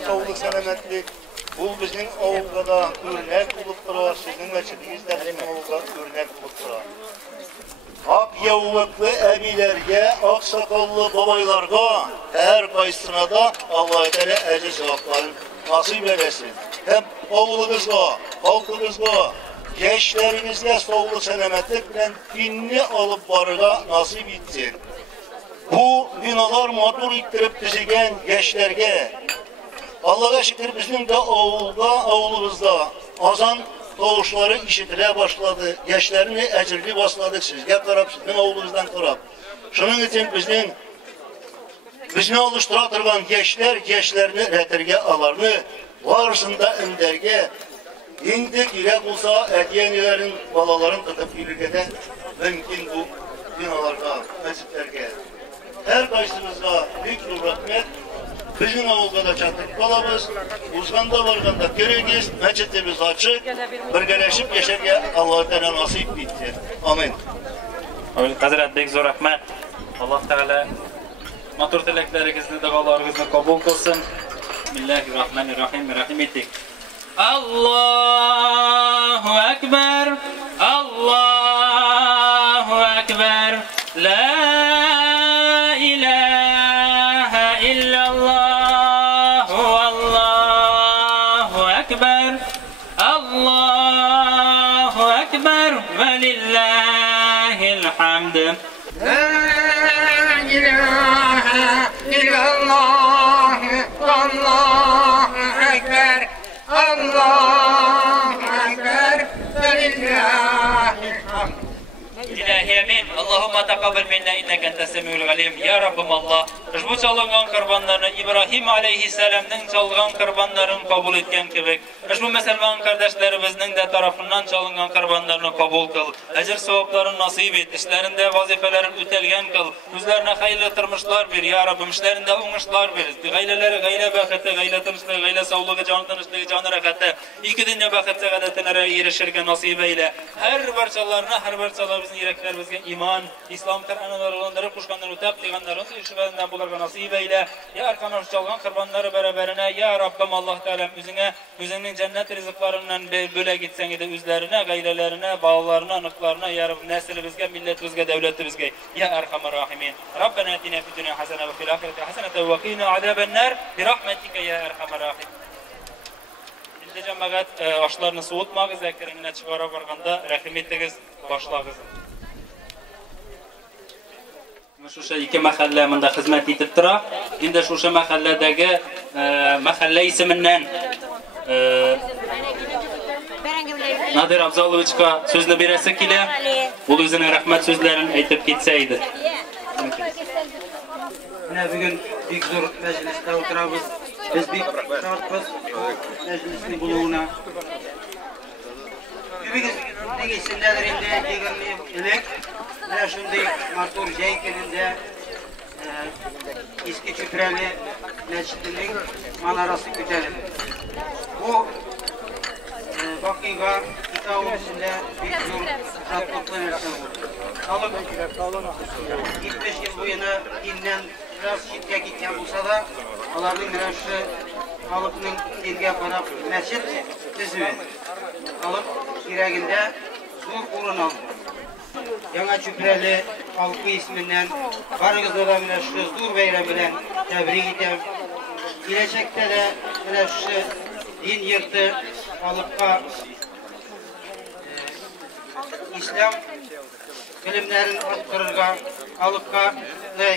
Sağlık, selametlik. Bu bizim oğulda da örnek olup durar. Sizin meçhedinizde bizim oğulda örnek olup durar. Ak yavuklu ebilerge, ak sakallı babaylarga, her kaysına da Allah-u Teala ecir sevapları nasip eylesin. Hem oğlunuzga, halkınızga, gençlerinizle sağlık, selametlik bilen dinni alıp barıga nasip etsin. Bu binalar madur ittirip düzegen gençlerge, Allah'a şükür bizim de oğlumuzda azan doğuşları işitile başladı. Gençlerini ecirli başladık sizge taraf, sizin oğlunuzdan taraf. Şunun için bizni oluşturan gençler, gençlerini retirge alarını, varsında önderge, indi girek olsa ediyenilerin, balaların tutup ilgide mümkün bu binalarda, mescitlerge. Her karşımızda büyük bir rahmet, bizim oğulda da çattık kalabız, uzganda varganda göreceğiz, meçetimiz açık, birgeleşip yaşarken Allah-u Teala nasip bitti. Amin. Hazret bek zor rahmet. Allah Teala matur tileklerinizni, dualarınızı kabul kılsın. Bismillahirrahmanirrahim. Rahim ettik. Allahu Ekber, Allahu Ekber, La ilahe illallah, Allahu Ekber, Allahu Ekber, ve lillahil hamd. La ilahe illallah, Allahu Ekber, Allahu Ekber, ve lillahil hamd. İlahi amin. Allahumma taqabbal minna innaka entas semiul alim. Ya Rabbim Allah, bu çalıngan kurbanlarını İbrahim aleyhisselam'ın çalıngan kurbanlarını kabul etken kibek, bu Müslüman kardeşlerimizin de tarafından çalıngan kurbanlarını kabul kıl. Ecir sevaplarını nasip et. İşlerinde vazifelerin ütelgen kıl. Yüzlerine hayırlı tırmışlar bir. Ya Rabbim işlerinde uğuşlar bir. Gayleleri gayle bakıtı, gayle tırmışlığı, gayle sağlığı, can tanışlığı, can rakatı. İki dünya bakıtı saadetine erişirken nasip eyle. Her parçalarına, her parçalar bizim yüreklerimizde iman, İslam Kur'an'ı olanları, kuşkanları ötep, diğanların işbelinden bularga nasip eyle. Ya arkama çalgan kurbanları beraberine, Ya Rabbim Allah Teala üzünün cennet rızıklarından böyle gitsen de üzlerine, gaylelerine, bağlarına, anıklarına, Ya Rabbim neslimizge, milletimizge, devletimizge, Ya Erhamar Rahimin. Rabbena etina fid dünya hasene ve fil ahireti hasene ve qina azaben nar bi rahmetike ya Erhamar Rahim. Cemaat aşlarını soğutmağız, zekerinden çıkara varganda rahim ettiniz, başlağız. Şuşa iki mahalleminde hizmet etip tura. Şimdi Şuşa mahalledeki mahalle isiminden Nadir Abzaloviç'ka sözünü birisi kile, bu özüne rahmet sözlerini aytıp gitseydi. Bugün büyük zor mecliste oturabız. Biz bir şartımız meclisini buluğuna. Bugün ne geçsindedir indi, yegirli ilek. Ve şimdi Martur Jeyken'inde eski Çüpreli Meçhidinin manarası gütelim. Bu vakıga kitabın içinde bir zor şartlıklı neresi olur. Alıp 25 yıl bu yana dinlen biraz şiddet gitken bulsa da onların biraz halkının ilgiye kadar mescid düzüyor. Halk gireginde zor urun aldı. Yana Çüpreli halkı isminden barınızda da bile şu zor bayram bilen tebrik ederim. Gelecekte de bile şu din yurtu halkka İslam bilimlerin arttırırga, halkka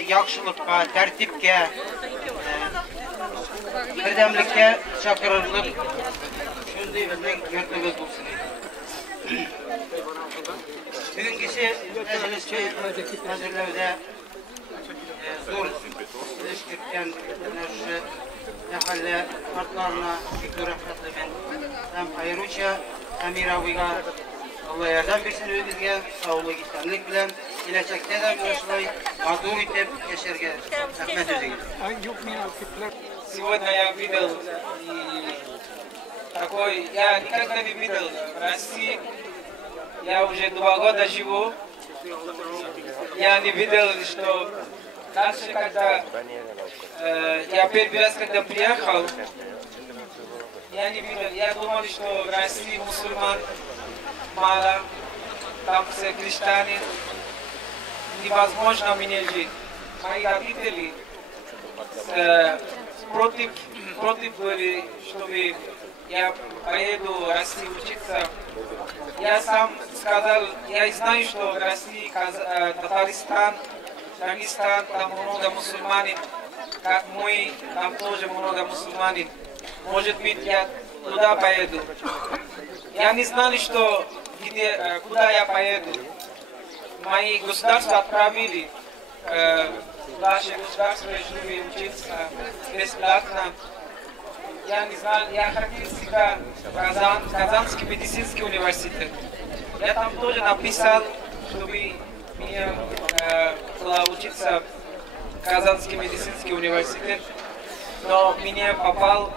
yaxşılıkka, tertipke, birdemlikке çakırırlık şunday bizning yurtimiz bo'lsin. Bugünkisi meclisni hazırlavda zor iş tutgan şu mahalle kartlarına bir rahmetli ben hem ayırıca Emir abiga Allah yardım versin özümüzge, sağlık istenlik bilen gelecekte de şulay mazur itip yaşarga rahmet özüge. Сегодня я видел такой, я никогда не видел в России, я уже 2 года живу, я не видел, что раньше, когда я первый раз, когда приехал, я не видел, я думал, что в России мусульман мало, там все крестьяне, невозможно мне жить. Мои родители против были, чтобы я поеду в Россию учиться. Я сам сказал, я знаю, что в России, Татарстан, Дагестан, там много мусульманин, как мы, там тоже много мусульманин. Может быть, я туда поеду. Я не знал, что куда я поеду. Мои государства отправили наше государство, чтобы учиться бесплатно. Я не знал, я хотел всегда в Казанский медицинский университет. Я там тоже написал, чтобы мне учиться в Казанский медицинский университет. Но мне попал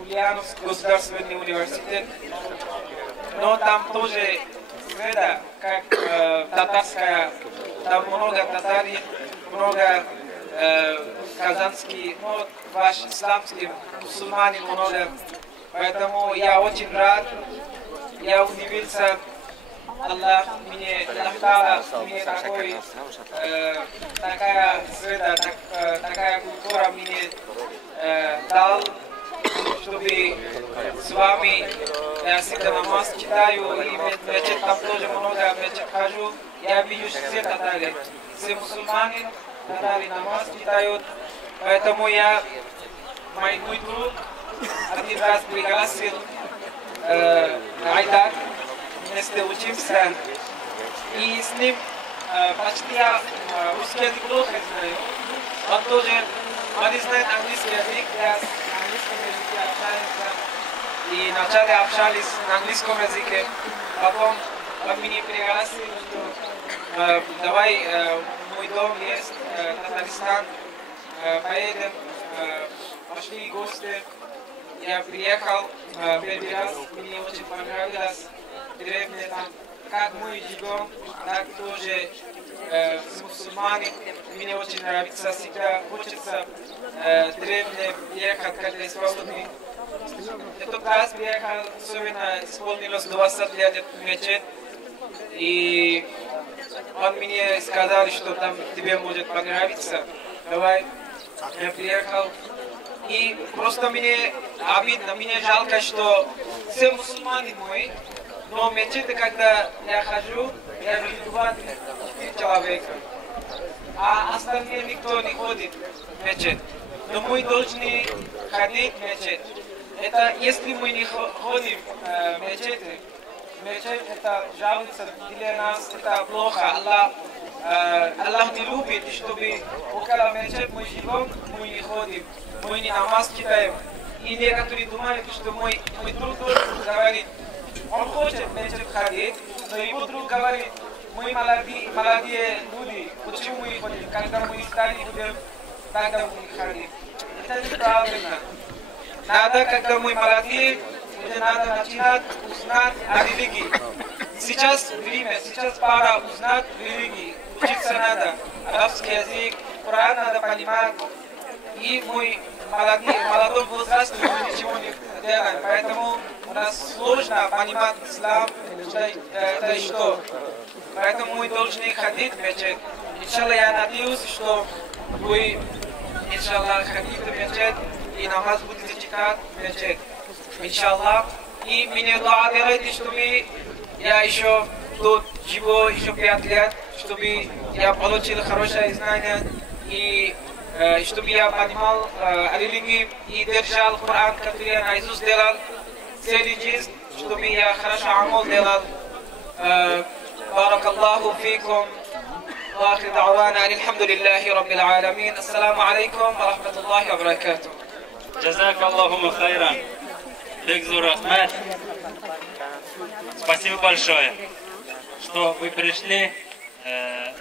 Ульяновский государственный университет. Но там тоже среда, как татарская, там много татарин, много казанских, ну, ваш исламский, мусульмане много. Поэтому я очень рад, я удивился, Аллах мне такая среда, такая культура мне дал, чтобы с вами я всегда намаз читаю, и мечеть там тоже много, мечеть хожу, я вижу все татары, все мусульмане, татары намаз читают, поэтому мой друг один раз пригласил Айдар, вместе учимся, и с ним почти я русский язык плохо знаю, он не знает английский язык, я с английским языком общаемся, и вначале общались на английском языке, потом он меня пригласил, что давай, мой дом есть, Татарстан, поедем, пошли в гости. Я приехал первый раз, мне очень понравилось, деревня там, как мы живем, так тоже с мусульманами, мне очень нравится, всегда хочется деревне ехать, когда есть свободный. Этот раз приехал, особенно исполнилось 20 лет в мечеть, и он мне сказал, что там тебе может понравиться, давай, я приехал. И просто мне обидно, мне жалко, что все мусульмане мои, но в мечети, когда я хожу, я вижу 2-3 человека, а остальные никто не ходит в мечеть. Но мы должны ходить в мечеть. Это если мы не ходим в мечети, мечеть это жалуется для нас, это плохо. Аллах не любит, чтобы около мечети мы живем, мы не ходим. Мы не намаз читаем. И некоторые думают, что мой друг говорит, он хочет в мечеть ходить, но его друг говорит, мы молодые люди, почему мы ходим, когда мы старые будем, тогда мы ходим. Это неправильно. Надо, когда мы молодые, уже надо начинать узнать о религии. Сейчас время, сейчас пора узнать религии. Учиться надо, арабский язык, Коран надо понимать. И молодой возраст ничего не делаем. Поэтому у нас сложно понимать ислам, это что. Поэтому мы должны ходить в мечеть. Иншаллах, я надеюсь, что вы, иншаллах, ходите в мечеть и намаз будете читать в мечеть. Иншаллах. И мне дуа делайте, чтобы я еще тут живу еще 5 лет, чтобы я получил хорошее знание и чтобы я понимал религию и держал Коран, который я наизусть делал целый жизнь, чтобы я хорошо амал делал. بارك الله فيكم واخر دعوانا الحمد لله رب العالمين السلام عليكم ورحمة الله وبركاته. جزاك اللهم خيرا. Бекзур Ахмед. Спасибо большое, что вы пришли.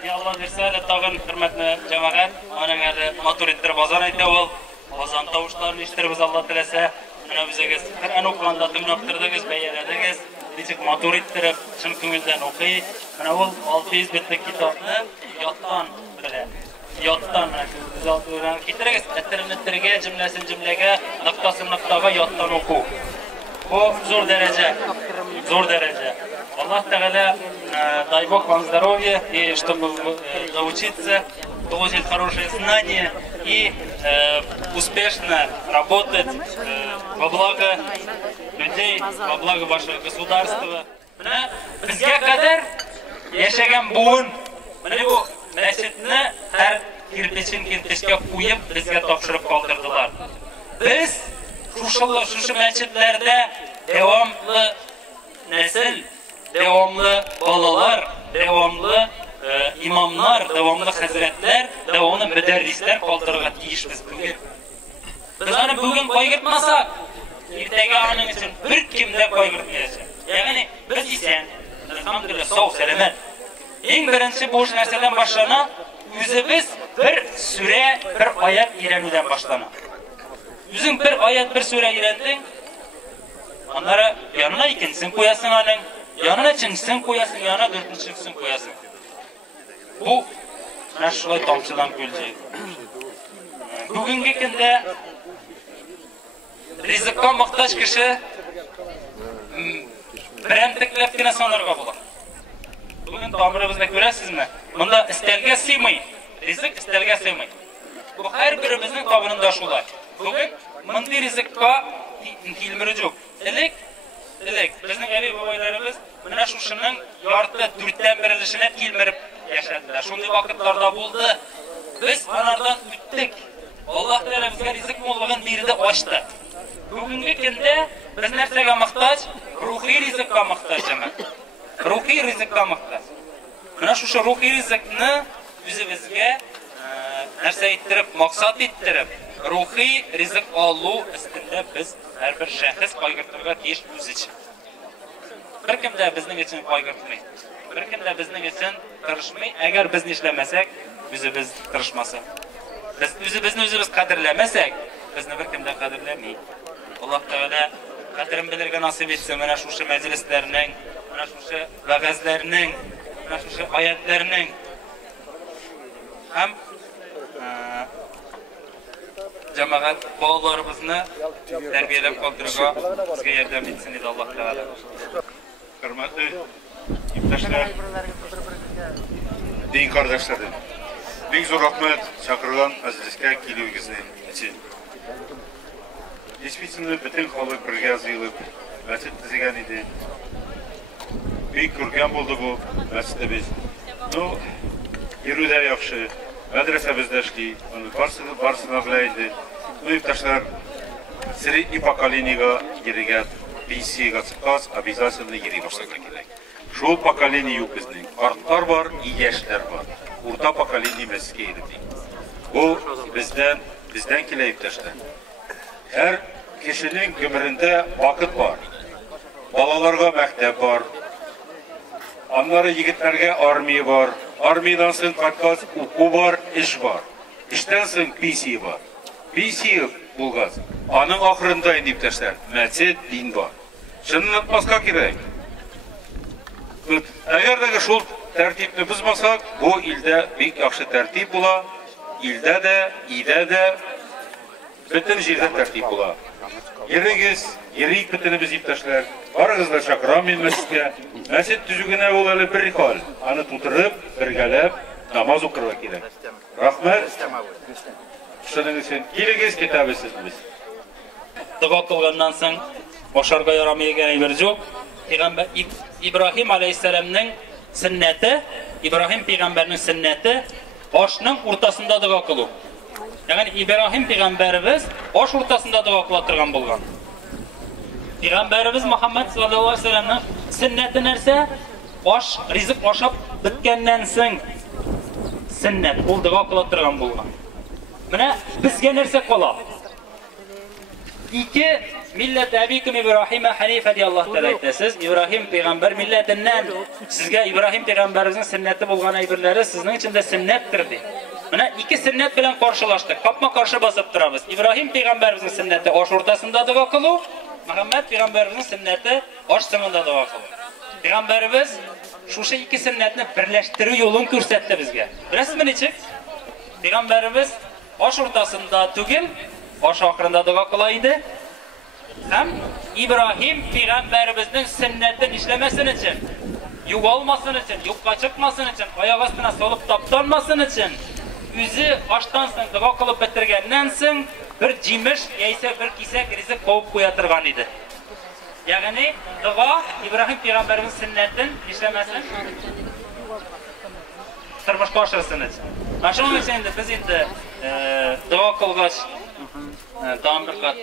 И Аллах версәле тагын хөрмәтле җәмәгать, аның әле матур иттереп азан әйтә ул. Азан тавышларын ишеттербез Алла теләсә. Менә үзегез Коръән укыганда тыңлап тордыгыз, бәяләдегез. Ничек матур иттереп, чын күңелдән укый. Менә ул 600 битлек китапны яттан белә. Яттан күз алдына китерегез, әттернетергә, җөмләсен җөмләгә, ноктасын ноктага яттан уку. Бу зур дәрәҗә. Зур дәрәҗә. Аллах Тәгалә дай Бог вам здоровья и чтобы научиться, получить хорошие знания и успешно работать во благо людей, во благо вашего государства. Безгә кадәр яшәгән буын, менә бу мәчетне һәр кирпичен кирпичкә куеп безгә тапшырып калдырдылар. Без шушы мәчетләрдә дәвамлы нәсел, devamlı balalar, devamlı imamlar, devamlı hazretler, devamlı müderrisler kaldırığa tiyişmiz bugün. Biz onu bugün koygurtmasak, ertege onun için bir kimde koygurtmayacak. Yani biz isen, elhamdülillah, sağ selamet. En birinci boş neseden başlana, yüzümüz bir süre, bir ayet irenüden başlana. Yüzün bir ayet, bir süre irendin, onlara yanına ikincisini koyasın onun. Yanına üçüncüsünü koyasın, yanına dördüncüsünü koyasın. Bu, şulay tamçıdan görecek. Bugünkü günde rizikka muhtaç kişi birentikləp gene sanırga bular. Bugün tamırımızda görəsiz mi? Bunda istelge sığmay. Rizik istelge sığmay. Bu her birimizin kabınında şulay. Bugün mındı rizikka kilmiri yok. Bizning əli babaylarımız mana şuşunun yartı dürtdən birilişine kilmirib yaşadılar. Şunday vaqtlarda buldu. Biz onlardan üttik. Allah Teala bizga rizq mollığın biride açtı. Bugünkü gündə biz nərsəgə muhtaç? Ruhi rizqqa muhtaç demək. Ruhi rizqqa muhtaç. Mana şuşu ruhi rizqni özümüzə нәрсә ittirib, maqsad ittirib, ruhi rizq alу üstündə biz hər bir şəxs qaygırtırğa tiyиш öz üçün. Bir kim də bizning üçün qaygırtmay. Bir kim də bizning üçün tırışmay. Əgər biz işləməsək, biz tırışmasaq. Biz özümüz qadirləməsək, bizni bir kim də qadirləməyik. Allah Teala qadrin bilirgə nasib etsin mana şuşu məclislərinin, mana şuşu vəğəzlərinin, mana şuşu ayətlərinin həm cemaat bağlarımızı terbiyelep kaldırığa bizge yardım etsin dedi Allah Teala. Hürmetli yurttaşlar, din kardeşlerim, büyük zor rahmet çakırılan meclisке kelüğünüzün için. Hiçbirisini bütün halı birge yazılıp, mescid dizigen idi. Büyük görken buldu bu mescidde biz. Yürüde yaxşı, medresebizde işli, onu barsına bilaydı. Bu yurttaşlar, srednyi поколениега yerige, pensiyaga çıqqas, обязательно yeri başlaga gerek. Şu поколение yok bizning. Qartlar var, yaşlar var. Orta поколение mescide edildi. Bu bizden kile yurttaşlar. Her kişinin ömründe vakit var. Balalarga mektep var. Onlara yigitlerge armiya var. Armiyadan so'ng qatqas o'quv var, ish var. Ishdan so'ng pensiya var. Pensiya bo'lg'az. Aning oxirida yurttaşlar, masjid, din var. Shuni unutmasqa kerak. Agar shul tartibni buzmasak, bu ilda bek yaxshi tartib bo'la, ildə də, idə də bütün жерdə tərtib ola. Yerigiz, yerik bütünümüz iptaşlar. Barıgızlar çakıram men məsciddə. Məscid düzügünə ol elə bir hal. Anı tutırıb, birgələb namaz oqırğa kerak. Rahmat. Şunun üçün yerigiz kitabısız biz. Dua qılğandan soň başarga yaramayacaq bir yo'q. Peyğəmbər İbrahim aleyhisselamның sünnəti, İbrahim peyğəmbərinin sünnəti aşның ortasında dua qılıb. Yani İbrahim peyğəmbərimiz aş ortasında dua qılatırğan bolğan. Peyğəmbərimiz Muhammed sallallahu aleyhi ve sellem'nin sünnəti нәрсә? Aş, rizq aşab bitkəndən soň sünnət, ol dua qılatırğan bolğan. Менә безгә нәрсә кала? İki millet abikum İbrahim Hanife diye Allah Teala aytasiz. İbrahim peygamber milletinden sizge İbrahim peygamberimizin sünneti bulgan aybirleri sizin için de sünnettir diye. Buna iki sünnet bilen karşılaştık. Kapma karşı basıp durabız. İbrahim peygamberimizin sünneti aş ortasında dua kılı. Muhammed peygamberimizin sünneti aş sonunda dua kılı. Peygamberimiz şu iki sünnetini birleştiriyor yolun görsetti bizge. Resmin için peygamberimiz aş ortasında tügül, aş ahırında dua kılaydı. Hem İbrahim peygamberimizin sünnetini işlemesin için, yük olmasın için, yukka çıkmasın için, ayak astına solup taptanmasın için, yüzü aştan soň dua kılıp bitirgenden soň bir cimiş, yaysa bir kisek rizq koyup koyatırgan idi. Yani dua İbrahim peygamberimizin sünnetini işlemesin, tırmış başırsın için. Aşağıdan için biz indi dua kılgaç, damırqat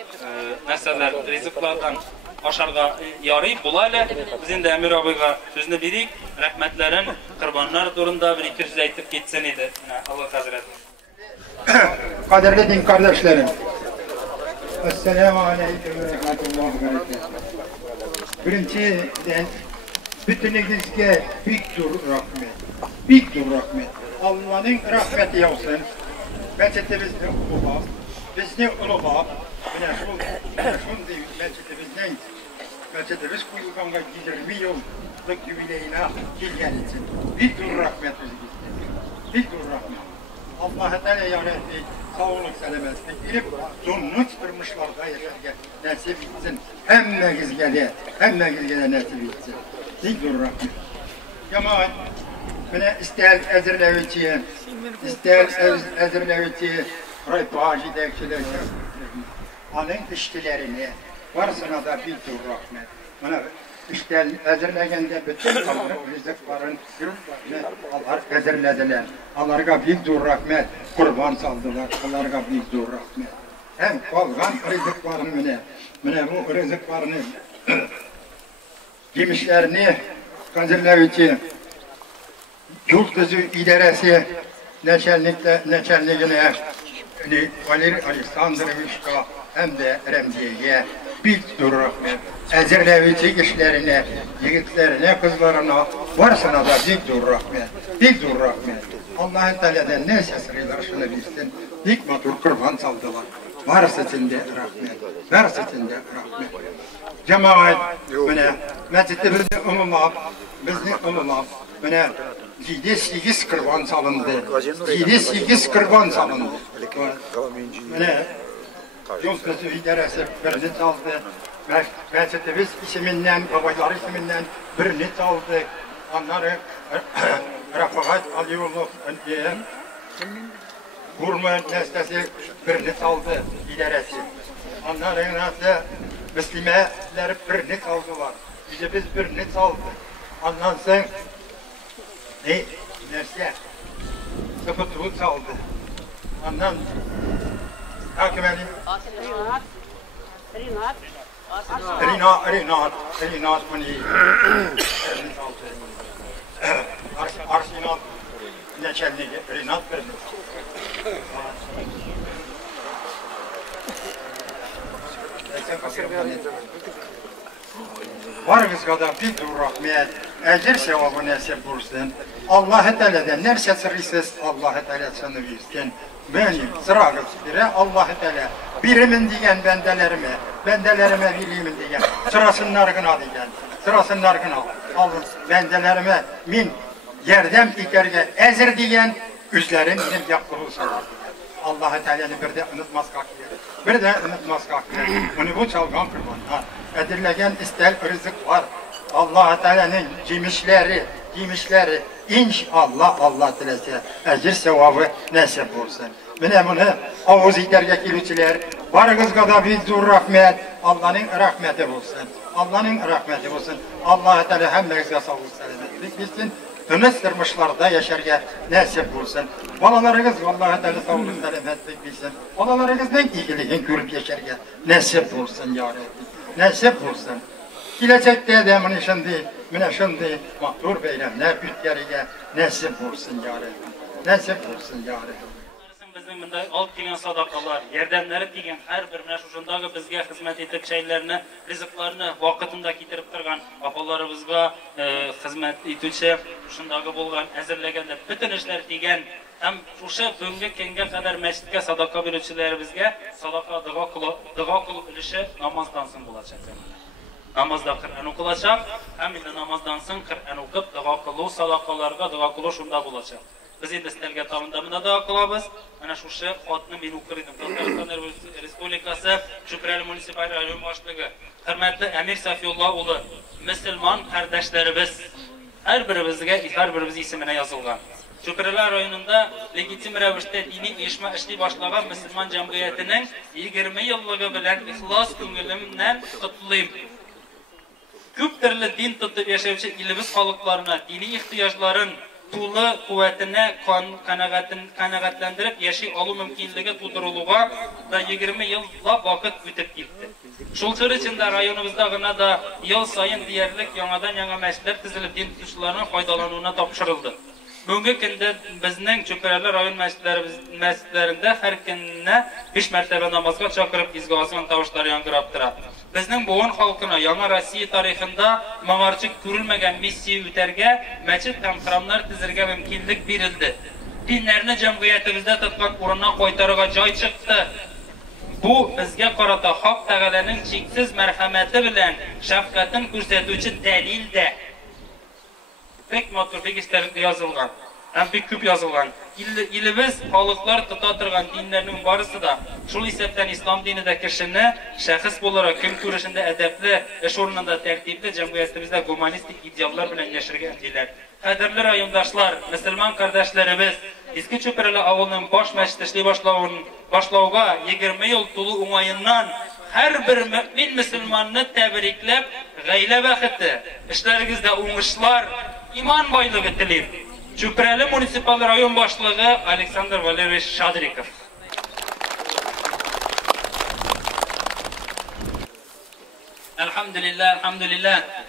nəsələr, rizqlardan aşarğa yarayıb bulayla. Biz indi Əmir abiga sözünü birik, rəhmətlərin qurbanlar durumda bir iki söz aytıb geçsin idi. Allah Hazreti. Kaderli din kardeşlerim. Esselamu aleyküm ve rahmetullahi ve berekatuhu. Birinciden bütününüzge büyüktür rahmet. Büyüktür rahmet. Allah'ın rahmeti olsun. Meçetimizde uluğa. Bizni uluğa. Şunday meçetimiz kuyulğanğa 20 yıllık yübileyine gelgen için. Büyüktür rahmet bizimizde. Büyüktür rahmet. Allah-u Teala yareti sağlık selametlik verip zonunu çıtırmışlarda yaşarken nasip etsin. Hemmegizge de nasip etsin. Büyüktür rahmet. Cemaat, bana ister ezirleviciye, Raypacı devkiler anın işçilerini varsına da büyüktür rahmet. Bana işte ezirlegende bütün rızıkların Allah ezirlediler. Allah'a büyüktür rahmet. Kurban saldılar. Allah'a büyüktür rahmet. Hem kalgan rızıklarını mene bu rızıklarını yemişlerini Kazırlevici yurt kızı idaresi neçelliğine Valir Aleksandroviç'ka hem de Remziye'ye büyüktür rahmet. Ezirlevici işlerine, yigitlerine, kızlarına varsına da büyüktür rahmet. Büyüktür rahmet. Allah-u Teala'dan ne sesriler şunu bilsin. İlk matur kurban saldılar. Varsı içinde rahmet. Varsı içinde rahmet. Cemaat bana mescidimizi umumab bana 7-8 kurban salındı. 7-8 kurban salındı. Bana yol kızı idaresi birini saldı. Mescidimiz isiminden, babaylar isiminden birini saldı. Onları Rafakat Aliyullah diye Hurma Nestesi birini saldı idaresi. Onların nasıl Müslümanlar birini saldılar. Bize biz birini saldı. Ondan sonra nerse sıfıtı saldı. Ondan hakimeli Rinat bunu saldı. Arsinat neçelliği Rinat birini saldı. Varımız kadar büyüktür rahmet, ecir sevabı nasip bulsun. Allah-u Teala'dan nerse sırrısız Allah-u Teala sana versin. Benim sırağım bire Allah-u Teala birimin diyen bendelerime bilimin diyen, sırasının arkına diyen, sırasının arkına alın. Bendelerime min yerden ikerge ezir diyen, üzlerin benim yapılırsa. Allah-u Teala'nı bir de unutmazqa kiler. Bir de unutmazqa kiler. Bunu bu çalgan kurbanlar. Edirlegen istel rızık var. Allah-u Teala'nın yemişleri inşallah Allah dilese ecir sevabı nasip olsun. Mine bunu avuz iterge kilüçüler. Barınızga da bir zur rahmet. Allah'ın rahmeti olsun. Allah'ın rahmeti olsun. Allah-u Teala hemmezge sağlık selametlik bilsin. Tünestırmışlarda yaşarga nasip olsun. Balalarınız Allah-u Teala sağlık selametlik bilsin. Balalarınızın iyiliğini görüp yaşarga nasip olsun ya Rabbi. Nasip olsun. Gelecekte de mine şimdi mahtur beylemler bütgeriga nasip olsun ya Rabbi. Nasip olsun ya Rabbi. Bizning bunday olib kelgan sadaqalar, yordamlari degan har bir mana shundagi bizga xizmat etib shaylarni, rizqlarni vaqtida keltirib turgan apalarimizga xizmat etuvchi, shundagi bo'lgan azirlaganda butun ishlar degan ham o'sha bunga kenga qadar masjidga sadaqa beruvchilarimizga sadaqa duo qilib ilishi namozdan so'ng bo'lacak. Namozda Qur'on o'qilacak, hamda namozdan so'ng Qur'on o'qib duo qilish, sadaqalarga duo qilish shunda bo'lacak. Biz endi istalgan tomda buni duo qilamiz. Mana shu xotni men o'qirdim. Tatariston Respublikasi Cho'pirali munisipal rayon boshlig'i, hurmatli Amir Safiyulloh o'g'li, musulmon qardoshlarimiz har birimiz ismini yozilgan. Cho'pirali rayonida legitim ravishda diniy uyushma ishlay boshlagan musulmon jamiyatining 20 yilligi bilan ixlos ko'nglimdan qutlayman. Ko'p turli din tutib yashovchi ilimiz xalqlarına diniy ehtiyojlarini to'li quvvatini qanoatlantirib yashay olish mumkinligi tug'dirilgan va 20 yillab vaqt o'tib ketdi. Shunchalik ichida rayonimizda da yil sayin deyarli yangadan yangi masjidlar tuzilib din tutuvchilarning foydalanuvuna topshirildi. Bugungi kunda bizning Cho'pirali rayon masjidlarida har kuni 5 martaba namozga chaqirib izg'ozgan tovushlar yangrab turadi. Bizning bugun xalqina yangi Rossiya tarixida ma'marchi ko'rilmagan missiya o'targa masjid ham xramlar tuzirga mumkinlik berildi. Dinlarni jamiyatimizda tutgan o'rnidan qaytarishga joy chiqdi. Bu bizga qarata Haq Taolaning cheksiz marhamati bilan shafqatini ko'rsatuvchi dalilda. Pek motorlik ishlarida yozilgan. Ham ko'p yozilgan. Ilimiz xalqlar tuta turgan dinlarning barisi-da shu hisobdan islom dinida kirishini shaxs bo'larak kun ko'rishida adabli, ish o'rnida tartibli jamiyatimizda humanistik ideallar bilan yashagan dinlar. Qadrli rayondoshlar, musulmon qardoshlarimiz, eski Cho'pirali ovulning bosh masjidi ishlay boshlovga 20 yil to'liq o'ng'ayindan har bir mu'min musulmonni tabriklab, g'ayla baxti, ishlaringizda o'ng'ishlar, iymon boyligi tilayman. Cho'pirali munisipal rayon boshlig'i Aleksandr Valeryevich Shadrikov.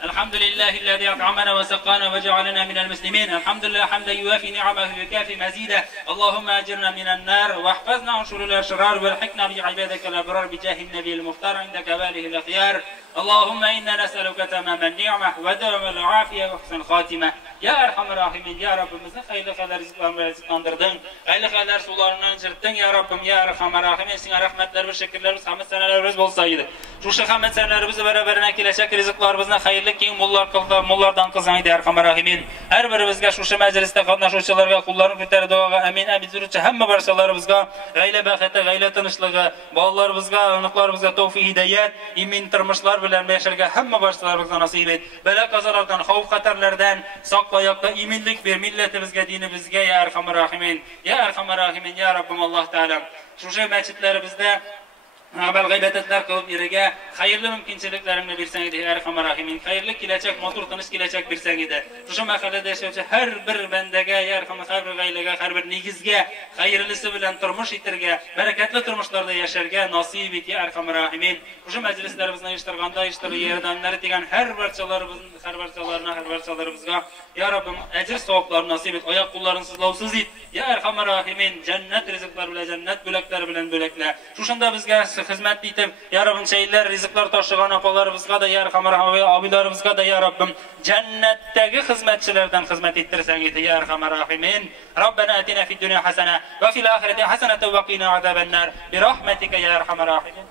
الحمد لله الذي أطعمنا وسقانا وجعلنا من المسلمين. الحمد لله حمدا يوافي نعمه ويكافي مزيده. اللهم أجرنا من النار واحفظنا عن شرور الأشرار والحقنا بعبادك الأبرار بجاه النبي المختار عند كماله الأخيار. اللهم إنا نسألك تمام النعمة ودوام العافية وحسن الخاتمة. Ya Erhamer Rahimin, Ya Rabbimizin hayırlı rızıklandırdın, hayırlı sularından çırttın, Ya Rabbim, Ya Erhamer Rahimin, sana rahmetlerimiz, şekillerimiz, hamd senelerimiz olsaydı. Şu hamd senelerimizi beraberine kilecek rızıklarımızdan hayırlı ki mullardan kızanıydı, Ya Erhamer Rahimin. Her birimizge şu mecliste katnaşucularga, kulların kütleri duaga, emin abizürüçü, hemme barşalarımızga, gayle bakıtı, gayle tanışlığı, bağlarımızga, anıklarımızga, tevfik, hidayet, imin tırmışlar bilen meşerge, hemme barşalarımızga nasip et. Bela kazalardan, havf katarlardan, ayakta iminlik bir milletimizge, dinimizge, Ya Erhamer Rahimin, Ya Erhamer Rahimin, Ya Rabbim Allah Teala. Şu mescitlerimizde Abel gaybetetler kılıp yeriga hayırlı mümkünçiliklerini bilsen idi, Ya Erhamer Rahimin. Hayırlı kilecek, motor tanış kilecek bilsen idi. Şu mahallede yaşayıcı her bir bendege, Ya Erhamer, her bir gaylege, her bir nigizge, hayırlısı bilen turmuş itirge, bereketli turmuşlarda yaşarga nasip et, Ya Erhamer Rahimin. Şu meclislerimizden iştirganda iştir yerdenleri diyen her barçalarımızga, Ya Rabbim ecir sevaplarını nasip et, ayak kullarını sızlavsız et, Ya Erhamer Rahimin. Cennet rızıklar bile, cennet bölekleri bilen bölekle. Şuşunda bizge hizmet etip, Ya Rabbim şeyler, rızıklar taşıgan apalarımızga da, Ya Erhamer Rahim, abilarımızga da, Ya Rabbim cennetteki hizmetçilerden hizmet ettirsen eti, Ya Erhamer Rahimin. Rabbena atina fid dünya hasene ve fil ahireti hasenete ve qina azabennar. Bi rahmetike, Ya Erhamer Rahimin.